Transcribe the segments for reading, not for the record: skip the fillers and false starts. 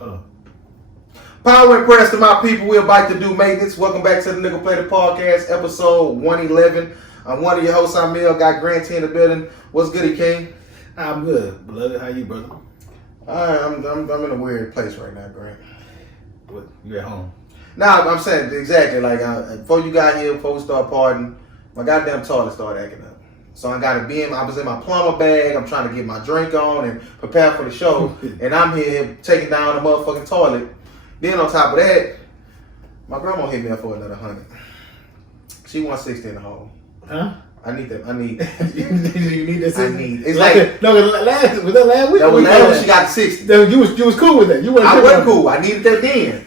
Power and press to my people. We're about to do maintenance. Welcome back to the Nigga Play the Podcast, episode 111. I'm one of your hosts, Amil. Got Grant T in the building. What's goody, King? I'm good, beloved. How you, brother? I'm in a weird place right now, Grant. What? You at home? Nah, I'm saying exactly like before you got here, before we start partying, my goddamn toilet started acting up. So I was in my plumber bag. I'm trying to get my drink on and prepare for the show, and I'm here taking down the motherfucking toilet. Then on top of that, my grandma hit me up for another 100. She wants 60 in the hole. Huh? I need. You need that 60? I need. It's was that last week? That was last week. She got 60. You was cool with that. I wasn't cool. I needed that then.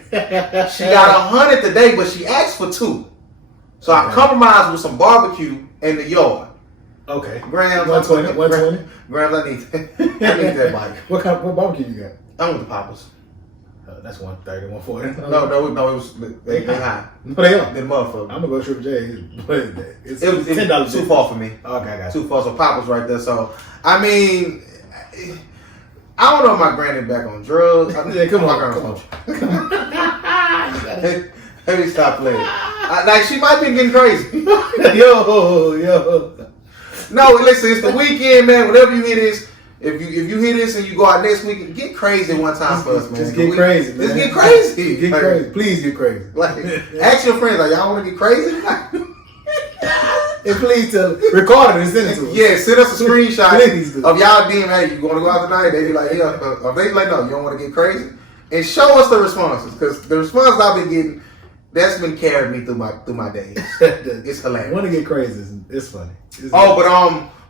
She got 100 today, but she asked for 2. So I compromised with some barbecue in the yard. Okay. Grams. 120. Grams. I need that body. What barbecue you got? I want the poppers. That's 130, 140. No, it was they high. No, they are. The motherfucker. I'm gonna go Triple J. It's It was $10 too far for me. Okay, I got too far. So poppers right there. So I mean, I don't know if my granny back on drugs. Yeah, come on. Let me stop playing. Like she might be getting crazy. Yo. No, listen, it's the weekend, man. Whatever you hear this. If you hear this and you go out next week, get crazy one time for us, man. Just get crazy, man. Just get crazy. Get crazy. Please get crazy. Like, ask your friends, like, y'all want to get crazy? And please record it and send it to us. Yeah, send us a screenshot of y'all DM, hey, you want to go out tonight? They be like, yeah. Or they be like, no, you don't want to get crazy? And show us the responses, because the responses I've been getting, that's been carrying me through my days. It's hilarious. Want to get crazy? It's funny.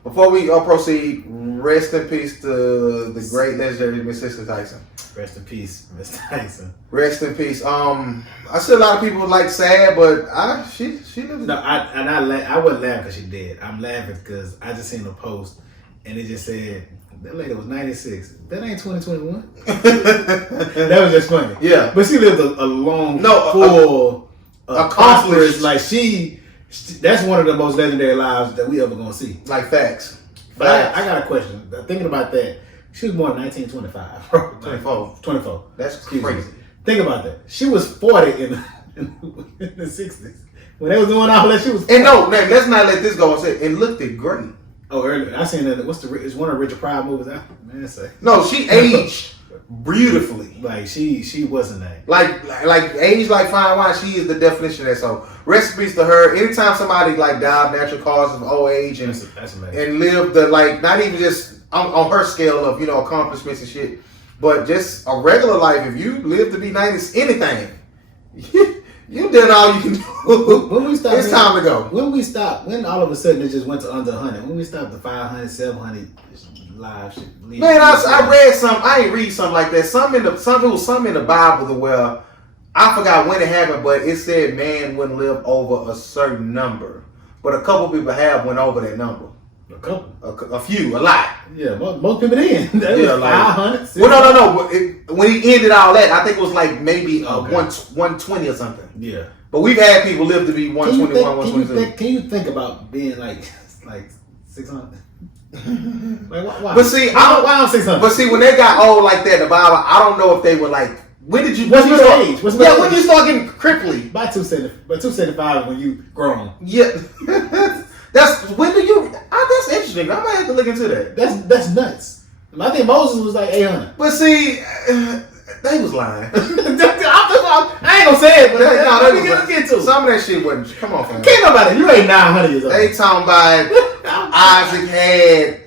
Before we proceed, rest in peace to the great legendary Miss Cicely Tyson. Rest in peace, Miss Tyson. Rest in peace. I see a lot of people like sad, but she lives. No, I wasn't laughing because she dead. I'm laughing because I just seen a post and it just said that lady was 96. That ain't 2021. That was just funny. Yeah, but she lived a long, full, accomplished. Like that's one of the most legendary lives that we ever gonna see. Like facts. But I got a question. Thinking about that, she was born in 1925. 24. That's crazy. Think about that. She was 40 in the 60s. When they was doing all that, she was 40. And no, let's not let this go and say, and looked it great. Oh, earlier. I seen that. It's one of Richard Pryor movies. Man, say. No, she aged beautifully. Like she wasn't that. Like age like fine wine. She is the definition of that. So rest in peace to her. Anytime somebody like died of natural causes of old age and that's and lived the like not even just on her scale of accomplishments and shit, but just a regular life. If you live to be 90, anything, you did all you can do. When we stopped, it's time to go. When all of a sudden it just went to under 100. When we stopped to 500, 700 live shit. Man, I read something. I ain't read something like that. It was something in the Bible where I forgot when it happened, but it said man wouldn't live over a certain number. But a couple people have went over that number. A couple? A few, a lot. Yeah, most people didn't. Yeah, like 500. Well, no. When he ended all that, I think it was like maybe 120 or something. Yeah. But we've had people live to be 121, 122. Can you think about being like 600? Like why? But see, why 600? But see, when they got old like that in the Bible, I don't know if they were like. What's your age? When you start getting cripply? By 275 when you grown. Yeah. That's interesting. I might have to look into that. That's nuts. I think Moses was like 800. But see, they was lying. I ain't gonna say it, but let's get to it. Some of that shit wasn't. Come on, fam. Can't nobody. You ain't 900 years old. They talking about Isaac had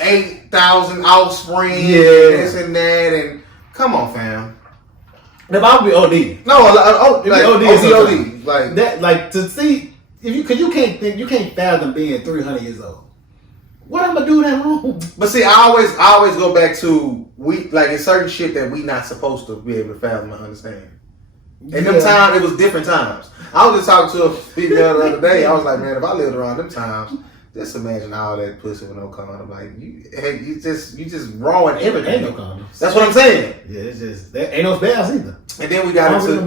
8,000 offspring. Yeah. This and that, and come on, fam. The Bible be OD. No, OD. Like that. Like to see if you can't fathom being 300 years old. What I'm gonna do that wrong? But see, I always go back to it's certain shit that we not supposed to be able to fathom and understand. And them times, it was different times. I was just talking to a female the other day. I was like, man, if I lived around them times, just imagine all that pussy with no condom. Like you just raw and everything. Ain't no condoms. That's what I'm saying. Yeah, it's just that ain't no spells either. And then we got into and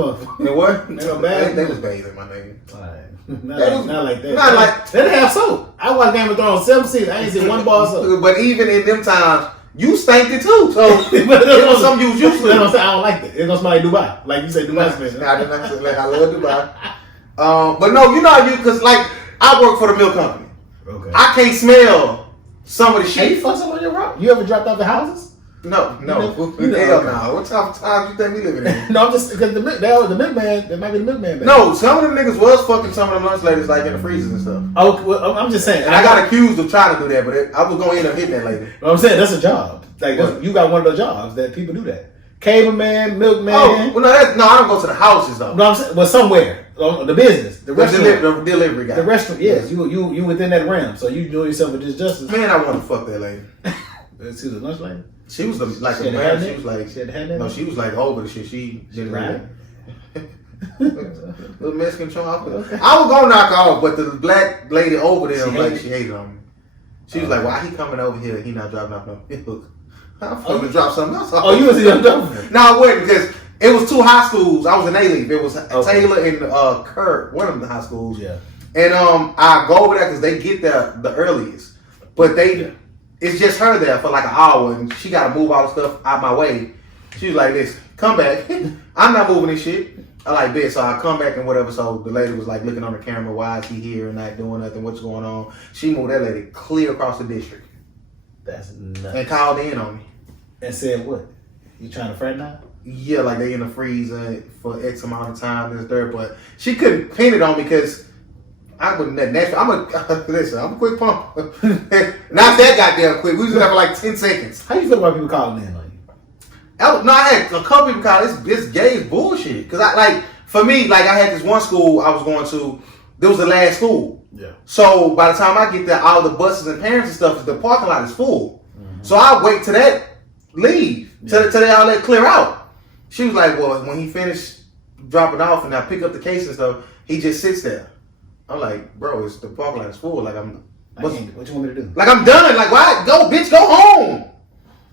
what? Ain't no bad. They was bathing, my nigga. Not like that. They didn't have soap. I watched Game of Thrones 7 seasons. I ain't seen one bar of soap. But even in them times, You stank it too. So it was something you was used to. That's what I'm saying. I don't like that. It's gonna smell like Dubai. Like you say, Dubai smell. I did not say like I love Dubai. But no, you know because like I work for the milk company. Okay. I can't smell some of the Hey, shit. you fuck someone on your rock? You ever dropped off the houses? No. You know, Hell no. What type of times you think we living in? No, I'm just because the milkman. There might be the milkman. Back No, some of them niggas was fucking some of them lunch ladies like in the freezers and stuff. Oh, well, I'm just saying. And I got accused of trying to do that, but I was gonna end up hitting that lady. I'm saying that's a job. Like What? you got one of those jobs that people do that. Cable man, milkman. Oh, well, no, I don't go to the houses though. No, I'm saying, well, somewhere. The business, the restaurant, The delivery guy. the restaurant. Yes, you within that realm. So you doing yourself a disjustice. Man, I want to fuck that lady. See the lunch lady. She was like She a had man. had She that? was like She had had that? No, she was like over the shit. She didn't Right. Little Mexican chocolate. I was gonna knock her off, but the black lady over there, She she hated on me. She was like, "Why he coming over here? He not dropping off no milk." I'm going to drop something else. Oh, you was in your dumb. No, I wasn't because it was two high schools. I was in A-Leaf. It was Okay. Taylor and Kirk, one of the high schools. Yeah. And I go over there because they get there the earliest, but it's just her there for like an hour, and she got to move all the stuff out my way. She was like, "This, come back. I'm not moving this shit." I like this, so I come back and whatever. So the lady was like looking on the camera, why is he here and not doing nothing? What's going on? She moved that lady clear across the district That's nuts. and called in on me. And said what? You trying to fraternize? Yeah, like they in the freezer for X amount of time, this third, but she couldn't pin it on me because I wouldn't. Listen, I'm a quick pump. Not that goddamn quick. We was there for like 10 seconds. How you feel about people calling in on you? I had a couple people call this gay is bullshit. Cause for me, like I had this one school I was going to. There was the last school. Yeah. So by the time I get there, all the buses and parents and stuff, the parking lot is full. Mm-hmm. So I wait till that leave till they all let clear out. She was like, well, when he finished dropping off and I pick up the case and stuff, he just sits there. I'm like, bro, the parking lot is full. Like what you want me to do? Like I'm done. Like why? Go, bitch, go home.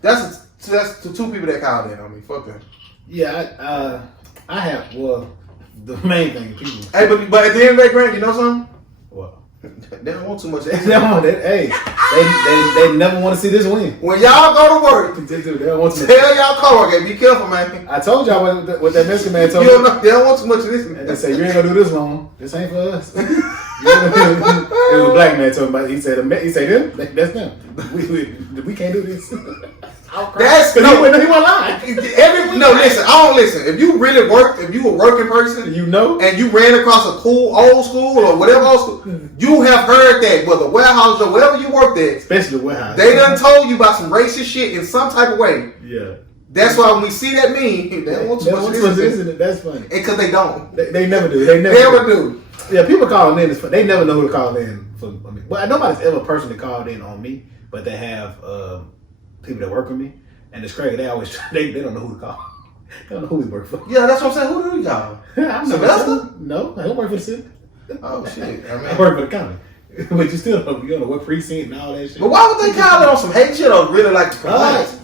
That's the two people that called in on me. Fuck them. Yeah, I have. Well, the main thing people. Hey, but at the end of that, Grant, you know something? What? They don't want too much. They never want to see this win. When y'all go to work, They don't want to. tell y'all coworker, be careful, man. I told y'all what that Mexican man told You me. don't know, they don't want too much of this. And they say, you ain't gonna do this long. This ain't for us. It was a black man told me. He said, them. That's them. We can't do this. That's he wasn't lying. Listen. I don't listen. If you really worked, if you a working person, You know. and you ran across a cool old school or whatever old school, you have heard that whether warehouse or wherever you worked at, Especially the warehouse. they done told you about some racist shit in some type of way. Yeah. That's why when we see that meme, they don't want too much of this. That's funny. Because they don't. They never do. They Never do. Yeah, people calling in. They never know who to call in for me. Well, nobody's ever personally called in on me, but they have people that work with me, and it's crazy. They always they don't know who to call. They don't know who we work for. Yeah, that's what I'm saying. Who do you call? I'm Sylvester? No, I don't work for the city. Oh shit! I work for the county. But you still don't know what precinct and all that shit. But why would they call it on some hate shit or really like complaints?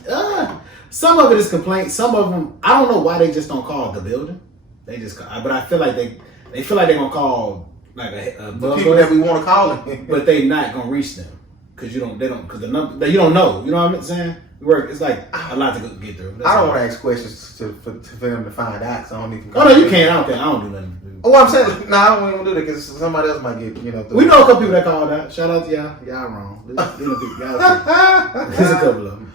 Some of it is complaints. Some of them, I don't know why they just don't call the building. They just call, but I feel like they feel like they're gonna call like a The people that we want to call it. but they not gonna reach them because you don't know. You know what I'm saying? It's like a lot to get through. I don't want to ask questions for them to find out. So I don't even. Oh no, you can't. I don't care. I don't do nothing. Oh, I'm saying, no, I don't even do that because somebody else might get, We know a couple people that called out. Shout out to y'all. Y'all wrong. There's a couple of them.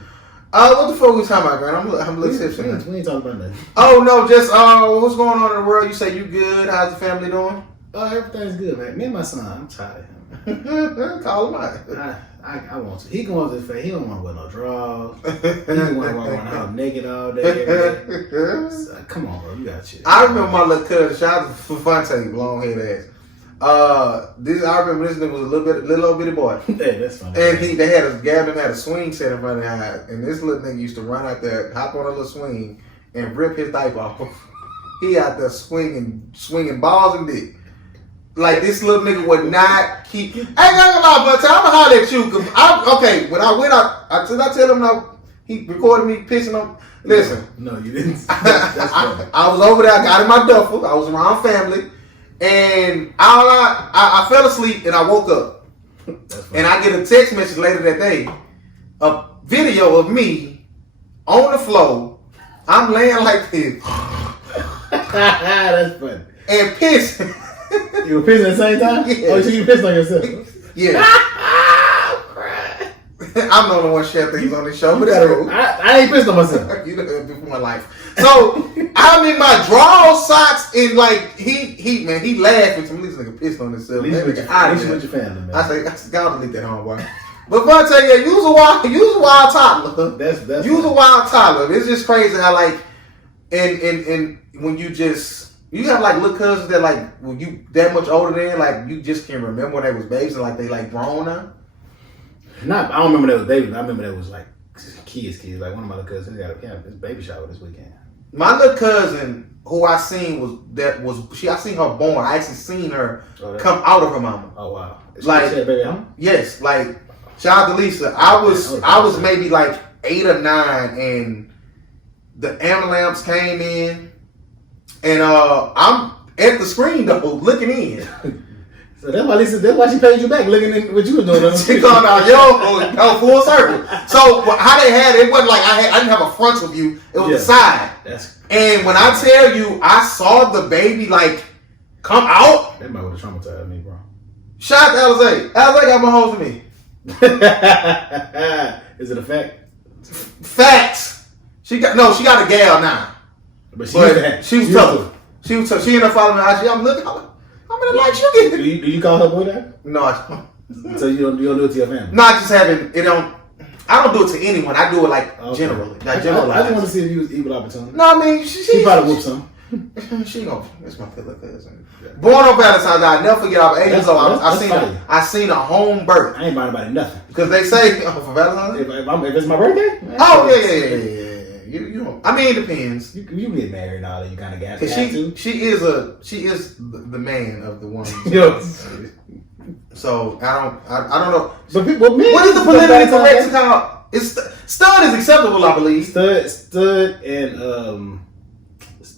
What the fuck we talking about, man? I'm a little tipsy. We ain't talking about nothing. Oh no, just what's going on in the world? You say you good? How's the family doing? Oh, everything's good, man. Me and my son, I'm tired of him. Call him out. I want to. He going to his face. He don't want to wear no drawers. He don't want to walk around the house naked all day. Every day. So, come on, bro. You got shit. I remember my little cousin. Shout out to Fontaine, long head ass. I remember this nigga was a little old bitty boy. Hey, that's funny. And Gavin had a swing set in front of the house, and this little nigga used to run out there, hop on a little swing, and rip his diaper off. He out there swinging balls and dick. Like this little nigga would not keep. I ain't gonna lie, but I'm gonna holler at you. When I went out, did I tell him no? He recorded me pissing on. Listen, no, you didn't. That's funny. I was over there. I got in my duffel. I was around family. And I fell asleep and I woke up. And I get a text message later that day. a video of me on the floor. I'm laying like this. That's funny. And pissing. You were pissing at the same time? Yeah. Oh, so you pissed on yourself? Yeah. I'm the only one share things on this show, but it's cool. I ain't pissed on myself. You know, before my life. So I'm in my draw socks and like he laughing to me. This nigga pissed on himself. At least with your family, man. I say, God delete that homeboy. But Vontae, yeah, use a wild toddler. That's use a wild toddler. It's just crazy how like, and when you have like little cousins that like when you that much older than like you just can't remember when they was babies and like they like grown now. I don't remember that was babies. I remember that was like kids. Like one of my little cousins got his baby shower this weekend. My little cousin, who I seen I seen her born. I actually seen her come out of her mama. Oh wow! Like, she had a baby at home? Yes, like shout out to Lisa. I was maybe like 8 or 9, and the ambulance came in, and I'm at the screen though, looking in. So that's why she paid you back, looking at what you were doing. She called out, full circle. So how they had it wasn't like I didn't have a frontal view. It was the side. And when I tell you, I saw the baby like come out. That might would have traumatized me, bro. Shout out to Alizé. Alizé got more hoes than me. Is it a fact? Facts. She got a gal now. But she was tough. She was tough. She ended up following me on IG. I'm looking. I'm in the like you get. Do you call her boy that? No, I don't. So you don't do it to your family? No, I just haven't. I don't do it to anyone. I do it like generally. Like I just want to see if you was equal opportunity. No, I mean she probably whooped some. She gonna. It's my pillow cousin. Born on Valentine's Day. I never forget. I was 8 years old. I seen a home birth. I ain't buying nobody nothing. Because they say for Valentine's Day. If it's my birthday. Yeah. You don't. I mean, it depends. You get married and all that. You kind of got to. She is the man of the woman. So I don't know. But people, what is the politically correct called? It's stud is acceptable, I believe. Stud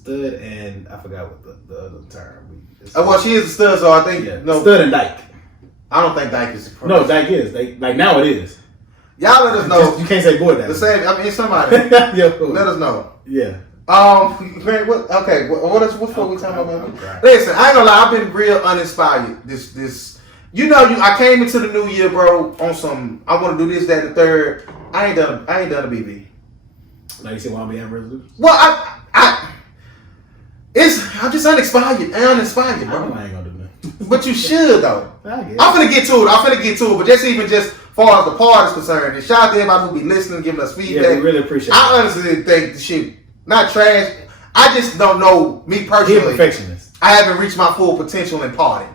and I forgot what the other term. Well, she is a stud, so I think stud and dyke. I don't think dyke is. No, dyke is. Like now it is. Y'all let us know. You can't say boy that. The same. I mean, somebody. Let us know. Yeah. Okay. What's what we talking about? Listen, I ain't gonna lie. I've been real uninspired. This. I came into the new year, bro, on some. I want to do this, that, and the third. I ain't done a BB. Like you said, want to be resolution? Well, I'm just uninspired, bro. I ain't gonna do nothing. But you should though. I'm finna get to it. But just far as the part is concerned, and shout out to everybody who be listening, giving us feedback. Yeah, we really appreciate it. I honestly think the shit not trash. I just don't know me personally. He's a perfectionist. I haven't reached my full potential in party.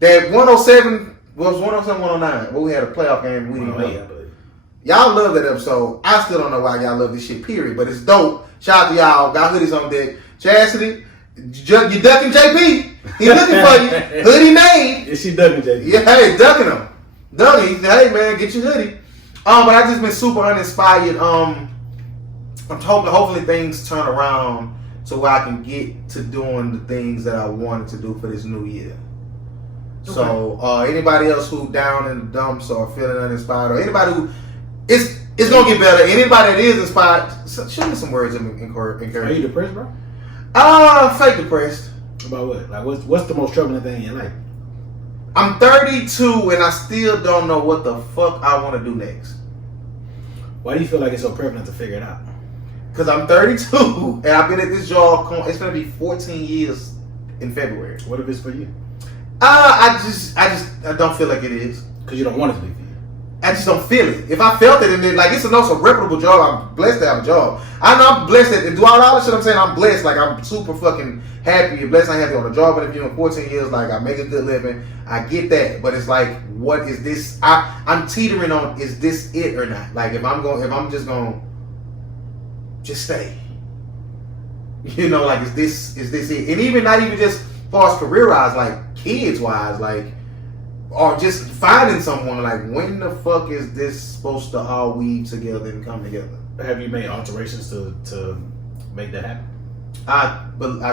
That 107 was 107, 109. Well, we had a playoff game. We didn't know. Y'all love that episode. I still don't know why y'all love this shit, period. But it's dope. Shout out to y'all. Got hoodies on deck. Chastity, you ducking JP. He looking for you. Hoodie made. Is she ducking JP? Yeah, hey, ducking him. Ducking. Hey, man, get your hoodie. But I just been super uninspired. I'm hopefully things turn around so where I can get to doing the things that I wanted to do for this new year. Okay. So anybody else who down in the dumps or feeling uninspired, or anybody who it's gonna get better. Anybody that is inspired, show me some words of encouragement. Are you depressed, bro? Fake depressed. About what? Like what's the most troubling thing in your life? I'm 32 and I still don't know what the fuck I want to do next. Why do you feel like it's so prevalent to figure it out? Because I'm 32 and I've been at this job. It's gonna be 14 years in February. What if it's for you? I don't feel like it is. Because you don't want it to be for you. I just don't feel it. If I felt it, and then it's a reputable job, I'm blessed to have a job. I know I'm blessed to do all the shit I'm saying. I'm blessed. Like, I'm super fucking happy and blessed. I have to go on a job interview in 14 years. Like, I make a good living. I get that. But it's like, what is this? I'm teetering on, is this it or not? Like, if I'm just going to just stay. Like, is this it? And even not even just far as career-wise, like, kids-wise, like, or just finding someone, like, when the fuck is this supposed to all weave together and come together? Have you made alterations to make that happen? I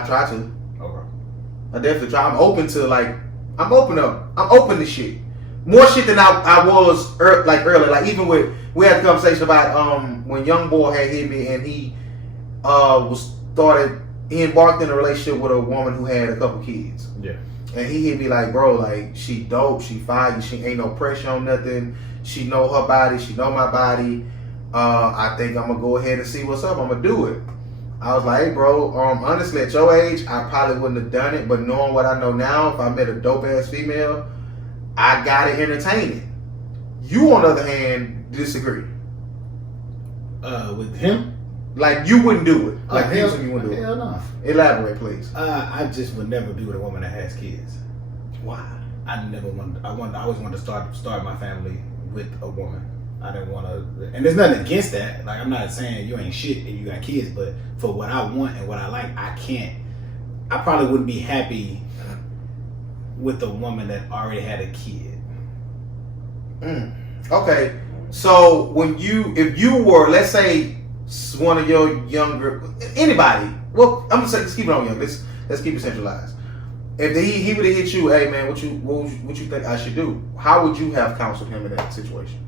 try to. Okay. I definitely try. I'm open to shit. more shit than I was like earlier. Like even with we had a conversation about when Young Boy had hit me and he he embarked in a relationship with a woman who had a couple kids. Yeah. And he hit me like, bro, like she dope, she fine, she ain't no pressure on nothing. She know her body, she know my body. I think I'm gonna go ahead and see what's up. I'm gonna do it. I was like, hey, bro, honestly, at your age, I probably wouldn't have done it. But knowing what I know now, if I met a dope ass female, I gotta entertain it. You, on the other hand, disagree. With him? Like you wouldn't do it. Like hell, you wouldn't do it. Hell no. Elaborate, please. I just would never be with a woman that has kids. Why? I always wanted to start my family with a woman. I didn't want to, and there's nothing against that. Like I'm not saying you ain't shit and you got kids, but for what I want and what I like, I probably wouldn't be happy with a woman that already had a kid. Okay, so if you were, let's say, one of your younger, anybody, well, I'm gonna say, let's keep it on young. Let's keep it centralized. If he would have hit you, hey man, what you think I should do? How would you have counseled him in that situation?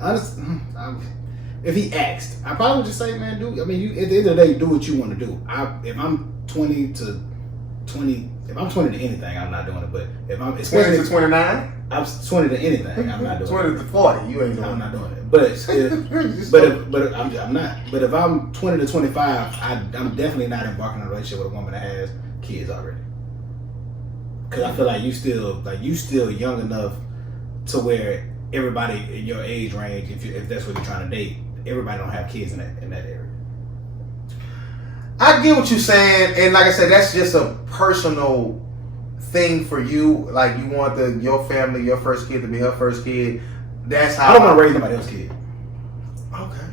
Honestly, if he asked, I probably would just say, man, at the end of the day, do what you want to do. If I'm 20 to anything, I'm not doing it. But if I'm 20 to 29, I'm 20 to anything, I'm not doing 20 it. 20 to 40, you ain't doing it. I'm not doing it. I'm not. But if I'm 20 to 25, I'm definitely not embarking on a relationship with a woman that has kids already. Because I feel like you still young enough to where everybody in your age range, if that's what you're trying to date, everybody don't have kids in that area. I get what you're saying, and like I said, that's just a personal thing for you. Like you want your family, your first kid to be her first kid. That's how I don't want to raise nobody else's kid. Okay.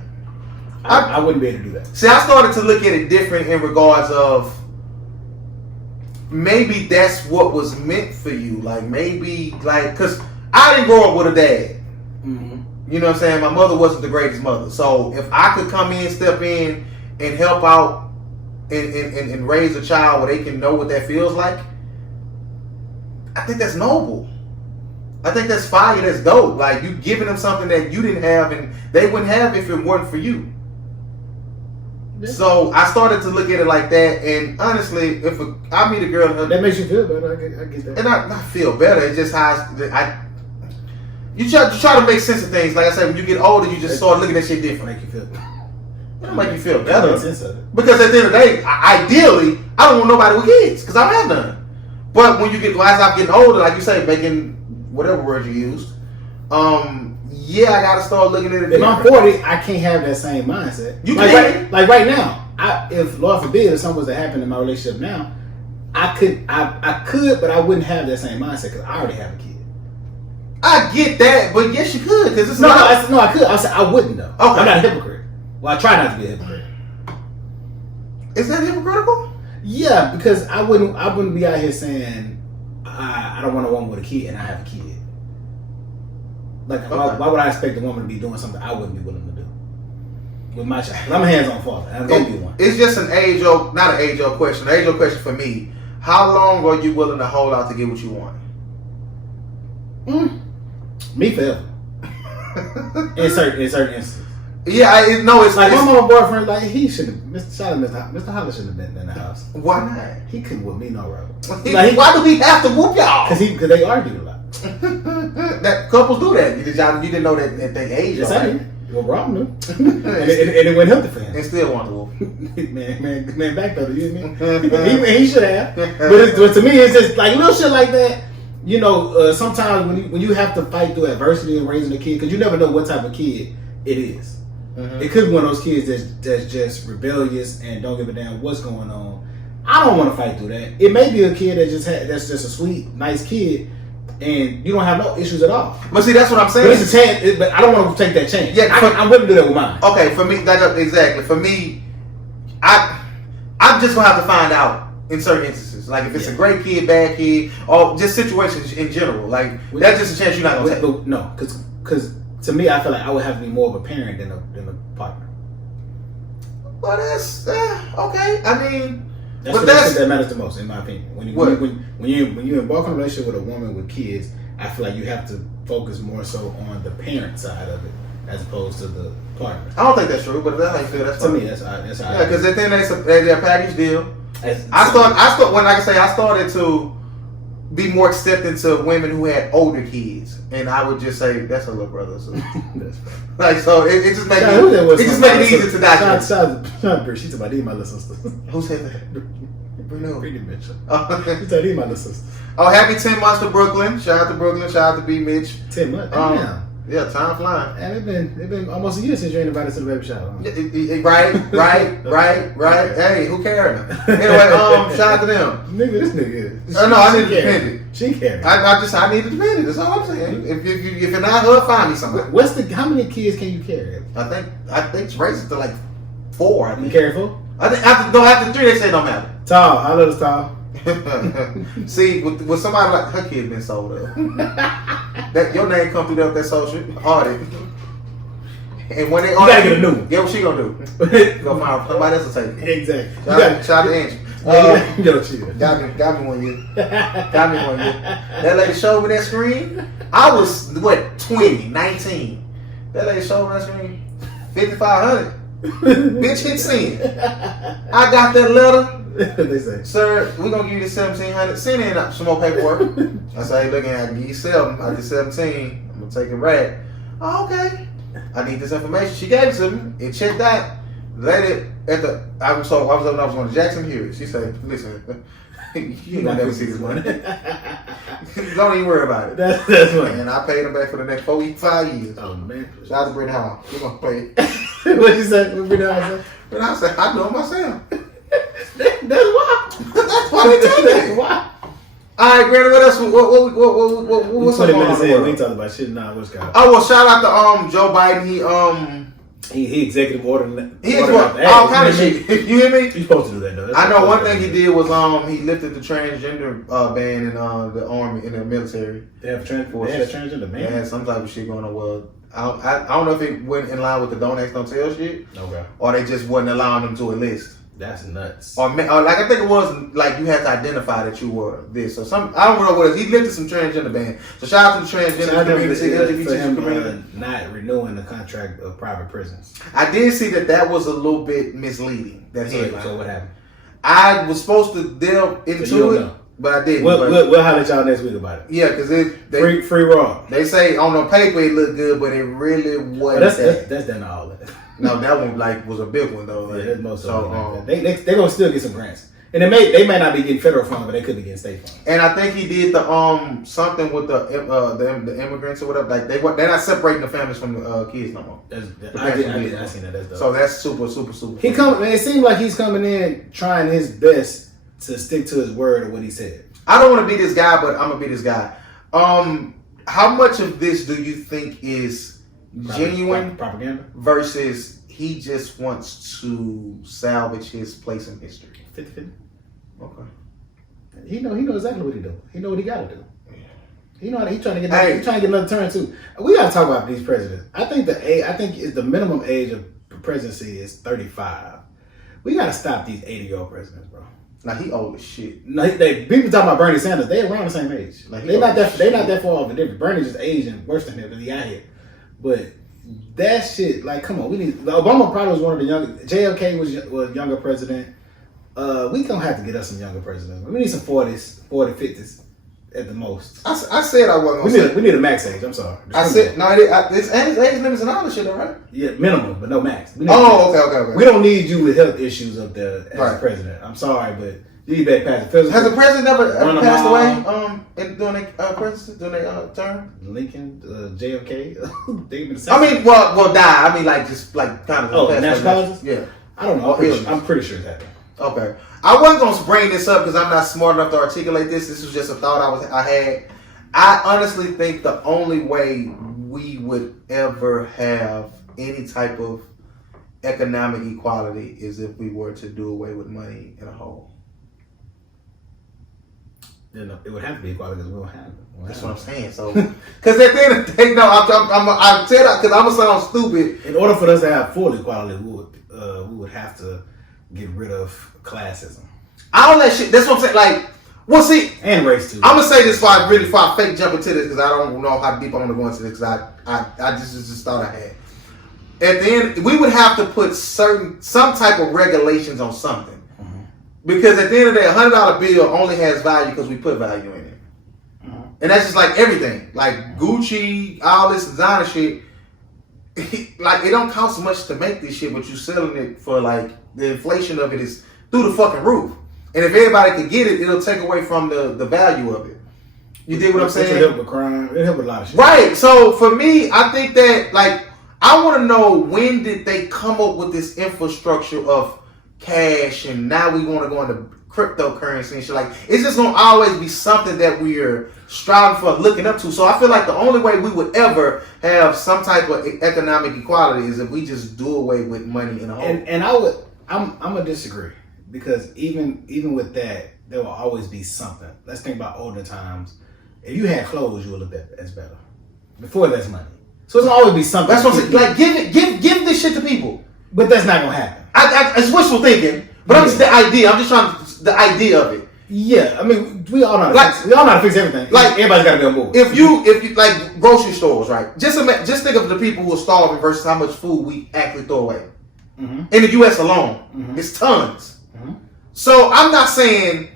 I wouldn't be able to do that. See, I started to look at it different in regards of maybe that's what was meant for you. Like maybe because I didn't grow up with a dad. Mm-hmm. You know what I'm saying? My mother wasn't the greatest mother. So if I could come in, step in, and help out and raise a child where they can know what that feels like, I think that's noble. I think that's fire. That's dope. Like you giving them something that you didn't have and they wouldn't have if it weren't for you. Yeah. So I started to look at it like that. And honestly, if I meet a girl, that makes you feel better. I get that. And I feel better. It's just how you try to make sense of things. Like I said, when you get older, you just start looking at shit different. Make you feel. It'll make you feel better. Make sense of it. Because at the end of the day, ideally, I don't want nobody with kids because I don't have none. But when as I'm getting older, like you say, making whatever word you used, yeah, I gotta start looking at it. If I'm 40, I can't have that same mindset. You can. Like right now, if Lord forbid, if something was to happen in my relationship now, I could, but I wouldn't have that same mindset because I already have a kid. I get that, but yes, you could because it's I could. I said I wouldn't though. Okay. I'm not a hypocrite. Well, I try not to be a hypocrite. Is that hypocritical? Yeah, because I wouldn't be out here saying I don't want a woman with a kid and I have a kid. Like, okay. why would I expect a woman to be doing something I wouldn't be willing to do with my child? I'm a hands-on father. And I'm gonna be one. It's just not an age-old question. An age-old question for me: how long are you willing to hold out to get what you want? Me forever. in certain instances. Yeah, it's like my mama boyfriend. Like he shouldn't. Mr. Hollis shouldn't have been in the house. Why not? He couldn't whoop me no road. Why do we have to whoop y'all? Because they argue a lot. That couples do that. You didn't know that at that age. Yes, I did. Well, Rob knew, and it went healthy for him. And still want to whoop. man, back though, you hear me? he should have. But to me, it's just like little shit like that. You know, sometimes when you have to fight through adversity and raising a kid, because you never know what type of kid it is. Mm-hmm. It could be one of those kids that's just rebellious and don't give a damn what's going on. I don't want to fight through that. It may be a kid that's just a sweet, nice kid, and you don't have no issues at all. But see, that's what I'm saying. But it's a chance. But I don't want to take that chance. Yeah, I'm willing to do that with mine. Okay, for me, exactly. For me, I'm just gonna have to find out in certain instances. Like if it's a great kid, bad kid, or just situations in general. Like that's just a chance you're not gonna take. But no, because. To me, I feel like I would have to be more of a parent than a partner. Well, that's okay. I mean, that matters the most, in my opinion. When What? you embark on a relationship with a woman with kids, I feel like you have to focus more so on the parent side of it as opposed to the partner. I don't think that's true, but if that's how you feel. That's To fine. me, that's how. Yeah, because at the end they're a package deal. I started to be more accepting to women who had older kids, and I would just say that's a little brother. So. That's fine. Like so, it just makes it easy to digest. Shout out to She's about these my little sister. Who said that? Bruno. Pretty Mitch. Oh, She said these my little sister. happy 10 months to Brooklyn. Shout out to Brooklyn. Shout out to B Mitch. 10 months. Damn. Yeah, time flying. And it been almost a year since you ain't invited to the baby shower. Huh? Right. Hey, who cares? Anyway, shout out to them. Nigga, this nigga. I need to defend it. She carried. I need to defend it. That's all I'm saying. If you're not her, find me somebody. How many kids can you carry? I think it's racist to like 4. I You think. carry 4? I think after 3 they say it don't matter. Tall. How little is tall? See, with somebody like her kid been sold up, that your name come through that social audit, and when they You gotta get a new one. yeah, what she gonna do? Go find somebody else to take it. Exactly. Shout out to Angie. Yo, chill. Got me 1 year. Got me 1 year. That lady showed me that screen. I was 20, 19. That lady showed me that screen. 5,500. Bitch hit sin. I got that letter. They say. Sir, we're gonna give you the 1,700. Send in some more paperwork. I say, hey, look, I can give you 7. I did 17. I'm gonna take it right. Oh, okay. I need this information. She gave it to me. It checked out. Lady I was going to Jackson Hewitt. She said, listen, you ain't gonna never see this money. Don't even worry about it. That's funny. And I paid him back for the next 5 years. Oh man. Shout out to Brittany Howell. We're gonna pay it. What you say? What Brittany Howell say? But I said, I know myself. That's why. That's why they tell That's me. why. All right, Granny, what else? What's up 20 on minutes the in, we world? ain't talking about shit now. What's going on? Oh, well, shout out to Joe Biden. He executive order. He is what all kind of shit. You hear me? You're supposed to do that though. That's I know what one thing he did was he lifted the transgender ban in the army in the military. They have a transgender man. They had some type of shit going on. Well, I don't know if it went in line with the don't ask, don't tell shit, Okay. or they just wasn't allowing them to enlist. That's nuts. Or like I think it was like you had to identify that you were this or some. I don't know what it is. He lifted some transgender ban. So shout out to the transgender community, LGBT community. Not renewing the contract of private prisons. I did see that was a little bit misleading. That So headline. what happened? I was supposed to delve into So you don't it, know. but I didn't. We'll holler at y'all next week about it. Yeah, because Free raw. they say on the paper it looked good, but it really wasn't. That's done all that. No, that one was a big one though. Yeah, that's most of them. They gonna still get some grants, and they may not be getting federal funds, but they could be getting state funds. And I think he did the something with the immigrants or whatever. Like they're not separating the families from the kids no more. I seen that. That's dope. So that's super. It seems like he's coming in trying his best to stick to his word of what he said. I don't want to be this guy, but I'm gonna be this guy. How much of this do you think is genuine propaganda versus he just wants to salvage his place in history? 50-50. Okay. He know exactly what he do. He know what he got to do. He know he trying to get Hey. he trying to get another turn too. We got to talk about these presidents. I think the minimum age of presidency is 35. We got to stop these 80-year-old presidents, bro. Now he old as shit. No, people talking about Bernie Sanders. They around the same age. Like, They're not that far off a difference. Bernie's just aging worse than him because he out here. But that shit, like, come on, Obama probably was one of the youngest. JFK was younger president. We gonna have to get us some younger presidents. We need some 40s, 50s at the most. I said I wasn't gonna say. We need a max age. I'm sorry. I said no. It's age limits and all this shit, all right? Yeah, minimum, but no max. We need Okay. We don't need you with health issues up there as Right. a president. I'm sorry, but you need better pass the physical. Has the president ever Run them passed all. away during their presidency, during their term? Lincoln, JFK, they've been. I mean, well, die. I mean, like just like kind of. Oh, passed national away. causes? Yeah. I don't know. I'm pretty sure it's happened. Okay. I wasn't gonna bring this up because I'm not smart enough to articulate this. This was just a thought I had. I honestly think the only way we would ever have any type of economic equality is if we were to do away with money in a whole. Then it would have to be equality because we don't have it. That's what I'm saying. So, because at the end of the day, no, I'm saying that because I'm gonna sound stupid. In order for us to have full equality, we would have to get rid of classism. All that shit. That's what I'm saying. Like, well, see, and race too. I'm gonna say this before I fake jump into this because I don't know how deep I want to go into this because I just thought I had. At the end, we would have to put some type of regulations on something. Because at the end of the day, $100 bill only has value because we put value in it. And that's just like everything. Like Gucci, all this designer shit. Like, it don't cost much to make this shit, but you selling it for, like, the inflation of it is through the fucking roof. And if everybody could get it, it'll take away from the value of it. You dig what I'm saying? It help with crime. It help with a lot of shit. Right. So, for me, I think that, like, I want to know, when did they come up with this infrastructure of cash, and now we want to go into cryptocurrency and shit? Like, it's just gonna always be something that we're striving for, looking up to. So I feel like the only way we would ever have some type of economic equality is if we just do away with money in a whole. And I'm gonna disagree, because even with that, there will always be something. Let's think about older times. If you had clothes, you would look as better. Before that's money, so it's always be something. That's what I'm saying. Like, give this shit to people. But that's not gonna happen. It's wishful thinking, but I'm just the idea. I'm just trying the idea of it. Yeah, I mean, we all know how to fix everything. Like, everybody's got to be on board. If you like grocery stores, right? Just think of the people who are starving versus how much food we actually throw away. In the U.S. alone, it's tons. So I'm not saying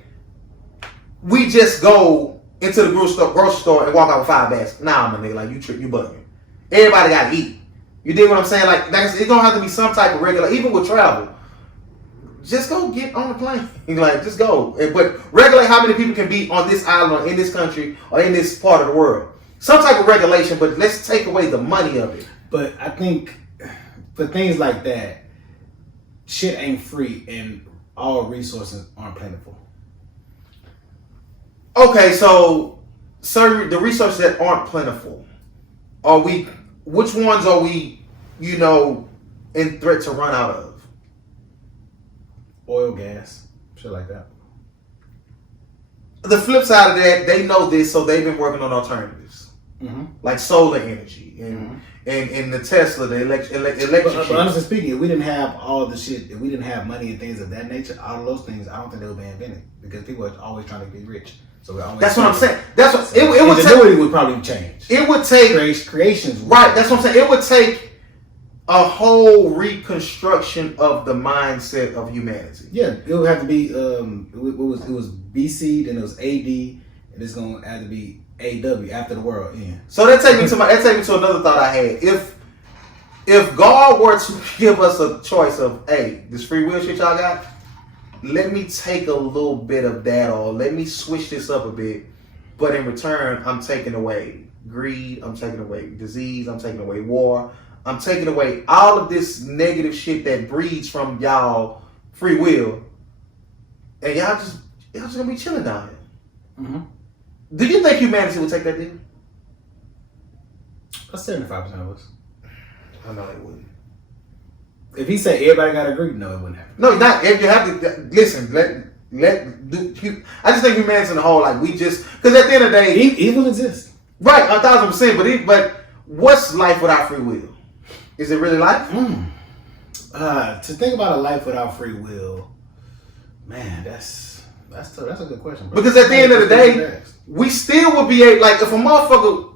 we just go into the grocery store and walk out with 5 bags. Nah, my nigga, like, you bugging. Everybody got to eat. You dig what I'm saying? Like, it's gonna have to be some type of regular, even with travel. Just go get on the plane. Like, just go. But regulate how many people can be on this island or in this country or in this part of the world. Some type of regulation, but let's take away the money of it. But I think for things like that, shit ain't free and all resources aren't plentiful. Okay, so, sir, the resources that aren't plentiful, which ones are we, in threat to run out of? Oil, gas, shit like that. The flip side of that, they know this, so they've been working on alternatives, like solar energy and the Tesla, the electric. But honestly speaking, if we didn't have all the shit, if we didn't have money and things of that nature, all of those things, I don't think they would be invented, because people are always trying to get rich. So that's what I'm saying. That's what it would take. Ingenuity would probably change. It would take creations. Right. That's what I'm saying. It would take a whole reconstruction of the mindset of humanity. Yeah, it would have to be. It was BC, then it was AD, and it's gonna have to be AW, after the world end. So that take me to another thought I had. If God were to give us a choice of, hey, this free will shit y'all got, let me take a little bit of that, or let me switch this up a bit, but in return, I'm taking away greed, I'm taking away disease, I'm taking away war, I'm taking away all of this negative shit that breeds from y'all free will, and y'all just gonna be chilling down here. Do you think humanity would take that deal? That's 75% of us. I know they wouldn't. If he said everybody got to agree, no, it wouldn't happen. No, not if you have to listen. I just think humanity in the whole, like, we just, because at the end of the day, evil exists. Right, 1,000%. But what's life without free will? Is it really life? To think about a life without free will, man, that's tough. That's a good question, bro. Because at the end of the day, we still would be able, like, if a motherfucker,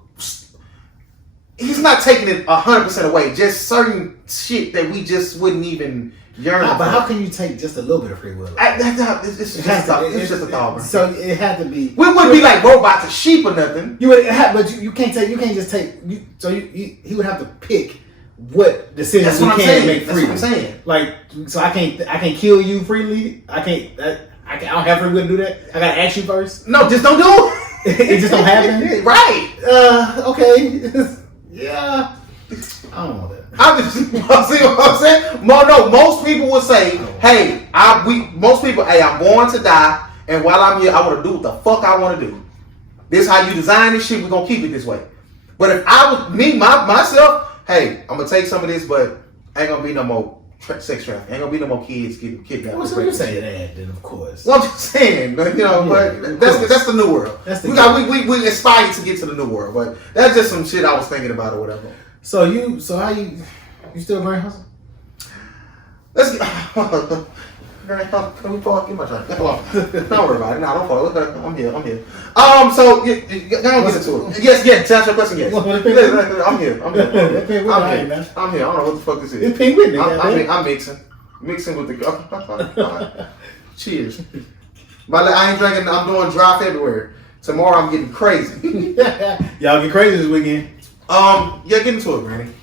he's not taking it 100% away, just certain shit that we just wouldn't even yearn for. But how can you take just a little bit of free will? It's just a thought, bro. So it had to be. We wouldn't be like robots or sheep or nothing. You would have, but you can't just take. He would have to pick what decisions we can make free. That's what I'm saying. Like, so I can't kill you freely. I don't have free will to do that. I gotta ask you first. No, just don't do it. It just don't happen. Right. Okay. Yeah. I don't know that. See what I'm saying? Most people would say, hey, I'm born to die, and while I'm here, I want to do what the fuck I want to do. This is how you design this shit, we're going to keep it this way. But if I would, myself, hey, I'm going to take some of this, but ain't going to be no more sex trafficking. Ain't going to be no more kids getting kidnapped. Well, so you say that, then, of course. Well, I'm just saying, but that's the new world. We aspire to get to the new world, but that's just some shit I was thinking about or whatever. So how you still brain hustle? Let's get, Can we pause? Get my drink. Come on. Don't worry about it. No, don't pause. I'm here. So, you don't get into it. Yes. To answer your question, yes. I'm here. I'm here. I don't know what the fuck this is. It's Pink Whitney. I'm mixing with the. Cheers. But I ain't drinking. I'm doing dry February. Tomorrow I'm getting crazy. Y'all get crazy this weekend. Get into it, Granny.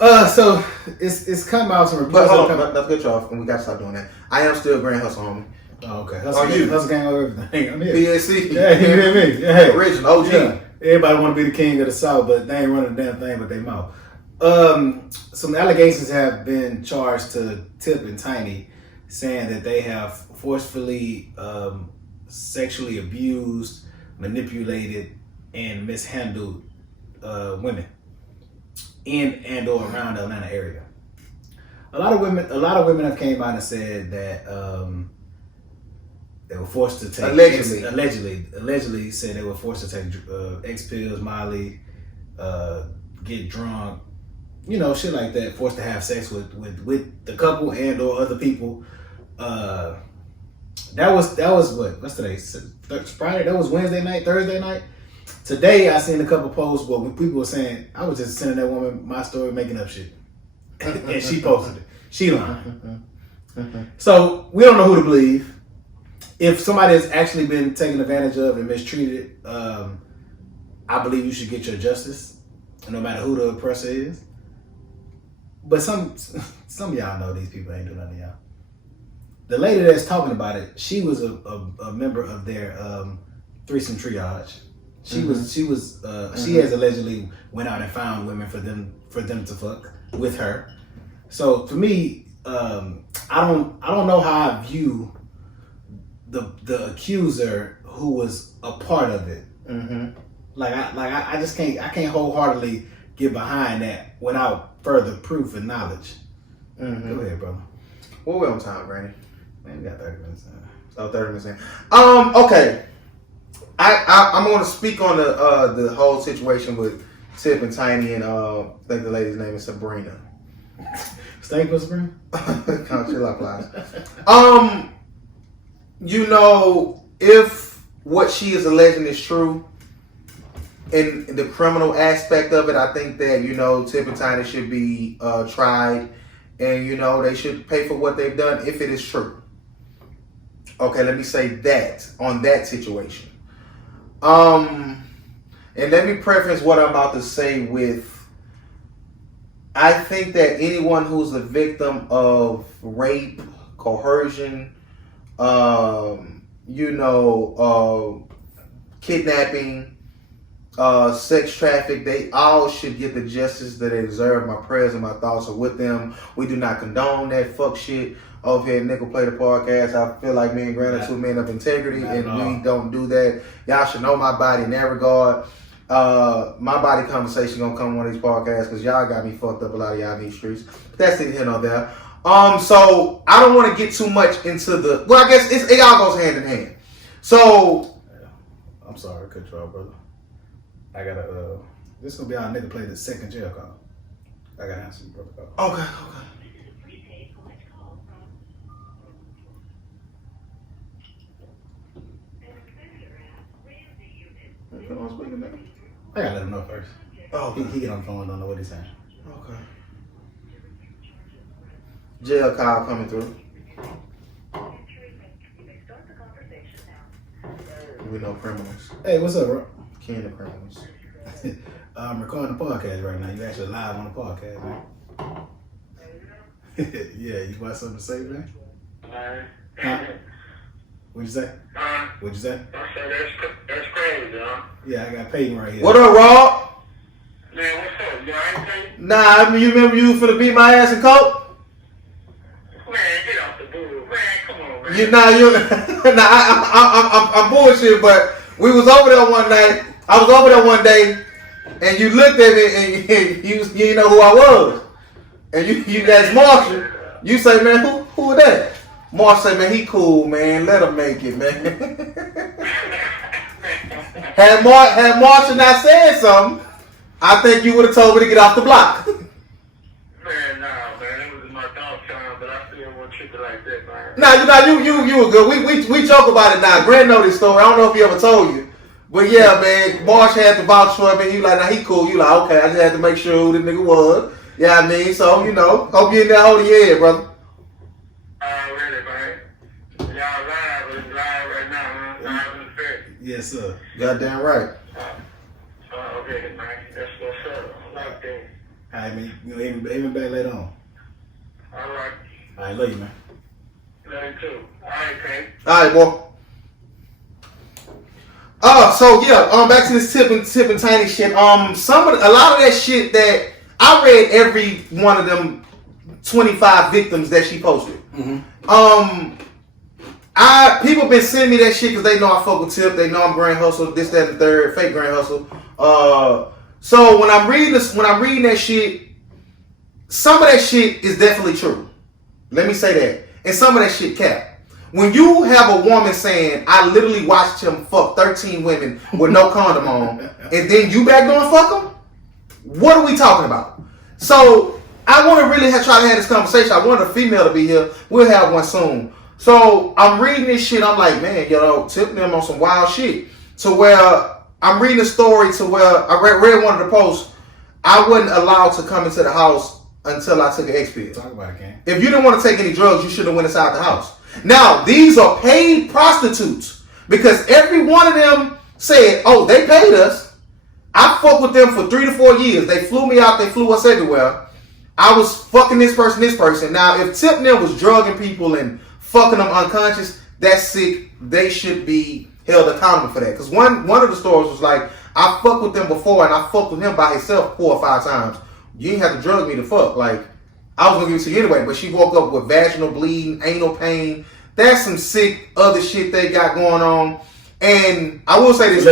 So it's come out some But reports. hold on, let's get you off, and we gotta stop doing that. I am still Grand Hustle, homie. Oh, okay. Hustle gang over everything. I'm here. PSC. Yeah, you hear me? Yeah. Original OG. Yeah. Everybody want to be the king of the South, but they ain't running the damn thing with their mouth. Some allegations have been charged to Tip and Tiny, saying that they have forcefully sexually abused, manipulated, and mishandled women in and or around the Atlanta area. A lot of women have came out and said that they were forced to take allegedly said they were forced to take X pills, Molly, get drunk, shit like that, forced to have sex with the couple and or other people. That was what? What's today? Friday. That was Wednesday night, Thursday night. Today I seen a couple posts where people were saying I was just sending that woman my story making up shit, and she posted it. She lying. So we don't know who to believe. If somebody has actually been taken advantage of and mistreated, I believe you should get your justice, no matter who the oppressor is. But some of y'all know these people ain't doing nothing to y'all. The lady that's talking about it, she was a member of their threesome triage. She has allegedly went out and found women for them to fuck with her. So for me, I don't know how I view the accuser who was a part of it. Mm-hmm. I just can't wholeheartedly get behind that without further proof and knowledge. Mm-hmm. Go ahead, brother. Well, we're on time, Brandon. Man, we got 30 minutes. 30 minutes in. Okay. I'm going to speak on the whole situation with Tip and Tiny, and I think the lady's name is Sabrina. Stank with Sabrina? Can't chill out, flies. If what she is alleging is true, in the criminal aspect of it, I think that Tip and Tiny should be tried, and they should pay for what they've done if it is true. Okay, let me say that on that situation. And let me preface what I'm about to say with, I think that anyone who's a victim of rape, coercion, kidnapping, sex traffic, they all should get the justice that they deserve. My prayers and my thoughts are with them. We do not condone that fuck shit over here at Nickel Play the Podcast. I feel like me and Grant are two men of integrity, and we don't do that. Y'all should know my body in that regard. My body conversation gonna come on one of these podcasts because y'all got me fucked up a lot of y'all in these streets. But that's neither here nor there. So I don't want to get too much into the. Well, I guess it all goes hand in hand. So I'm sorry, I cut you off, brother. I gotta. This is gonna be our nigga play the second jail call. I gotta answer you, brother. Okay. I gotta let him know first. Oh, he get on the phone, don't know what he's saying. Okay. Jail call coming through. We know criminals. Hey, what's up, bro? King of criminals. I'm recording the podcast right now. You actually live on the podcast, man. Yeah, you got something to say, man? Huh? What'd you say? What'd you say? I said that's crazy, huh? Yeah, I got Peyton right here. What up, Rob? Man, what's up? You ain't Peyton? Nah, you remember you finna beat my ass in coke? Man, get off the booth. Man, come on, man. I'm bullshit, but we was over there one night. I was over there one day, and you looked at me, and you didn't know who I was. And you asked Marshall. You say, man, who that? Marshall said, man, he cool, man. Let him make it, man. Had Marshall not said something, I think you would have told me to get off the block. Man, nah, man. It was my dog time, but I still want to treat it like that, man. you were good. We joke about it now. Grant know this story. I don't know if he ever told you. But yeah, man, Marsh had to vouch for him, and he like, nah, he cool. You like, okay, I just had to make sure who the nigga was. Yeah, I mean, so, you know, hope you in there holding your head, brother. Really, man. Y'all live, but it's live right now, man. Live in the fair. Yes, sir. Goddamn right. Okay, man. That's what's up. I like that. All right, man. You know, even back later on. All right. All right, love you, man. Love you too. All right, Kane. All right, boy. So yeah, back to this tip and tiny shit. A lot of that shit that I read every one of them 25 victims that she posted. Mm-hmm. People been sending me that shit because they know I fuck with Tip. They know I'm Grand Hustle, this, that, and the third, fake Grand Hustle. So when I'm reading that shit, some of that shit is definitely true. Let me say that, and some of that shit cap. When you have a woman saying, I literally watched him fuck 13 women with no condom on, and then you back doing fuck him? What are we talking about? So, I want to really try to have this conversation. I want a female to be here. We'll have one soon. So, I'm reading this shit. I'm like, man, Tip them on some wild shit. To where, I'm reading a story to where, I read one of the posts, I wasn't allowed to come into the house until I took an X pill. Talk about it, Ken. If you didn't want to take any drugs, you should have went inside the house. Now, these are paid prostitutes because every one of them said, oh, they paid us. I fucked with them for 3 to 4 years. They flew me out. They flew us everywhere. I was fucking this person. Now, if Tip and them was drugging people and fucking them unconscious, that's sick. They should be held accountable for that. Because one of the stories was like, I fucked with them before and I fucked with him by himself 4 or 5 times. You ain't have to drug me to fuck. Like, I was gonna give it to you anyway, but she woke up with vaginal bleeding, anal pain. That's some sick other shit they got going on. And I will say this.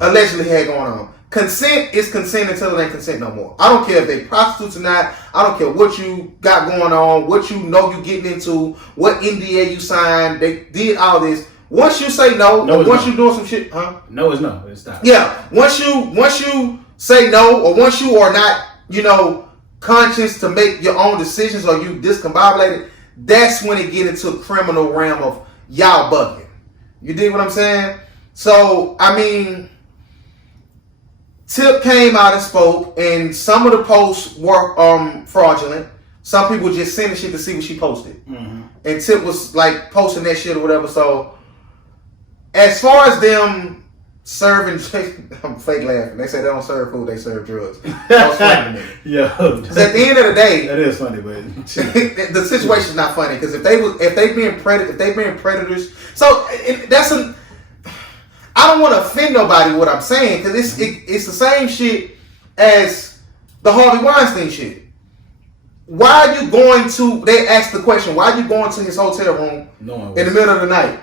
Allegedly had going on. Consent is consent until it ain't consent no more. I don't care if they prostitutes or not. I don't care what you got going on, what you know you getting into, what NDA you signed. They did all this. Once you say no once you doing some shit, huh? No is no. It's not. Yeah. Once you say no, or once you are not, conscious to make your own decisions, or you discombobulated, that's when it get into a criminal realm of y'all bugging. You dig what I'm saying? So, I mean, Tip came out and spoke, and some of the posts were fraudulent. Some people just sending shit to see what she posted. Mm-hmm. And Tip was like posting that shit or whatever. So, as far as them serving, I'm fake laughing. They say they don't serve food, they serve drugs. That was funny to me. Yeah. Because at the end of the day, that is funny, but the situation's not funny. Because if they being predators, so I don't want to offend nobody with what I'm saying, because it's the same shit as the Harvey Weinstein shit. Why are you going to? They asked the question. Why are you going to his hotel room in the middle of the night?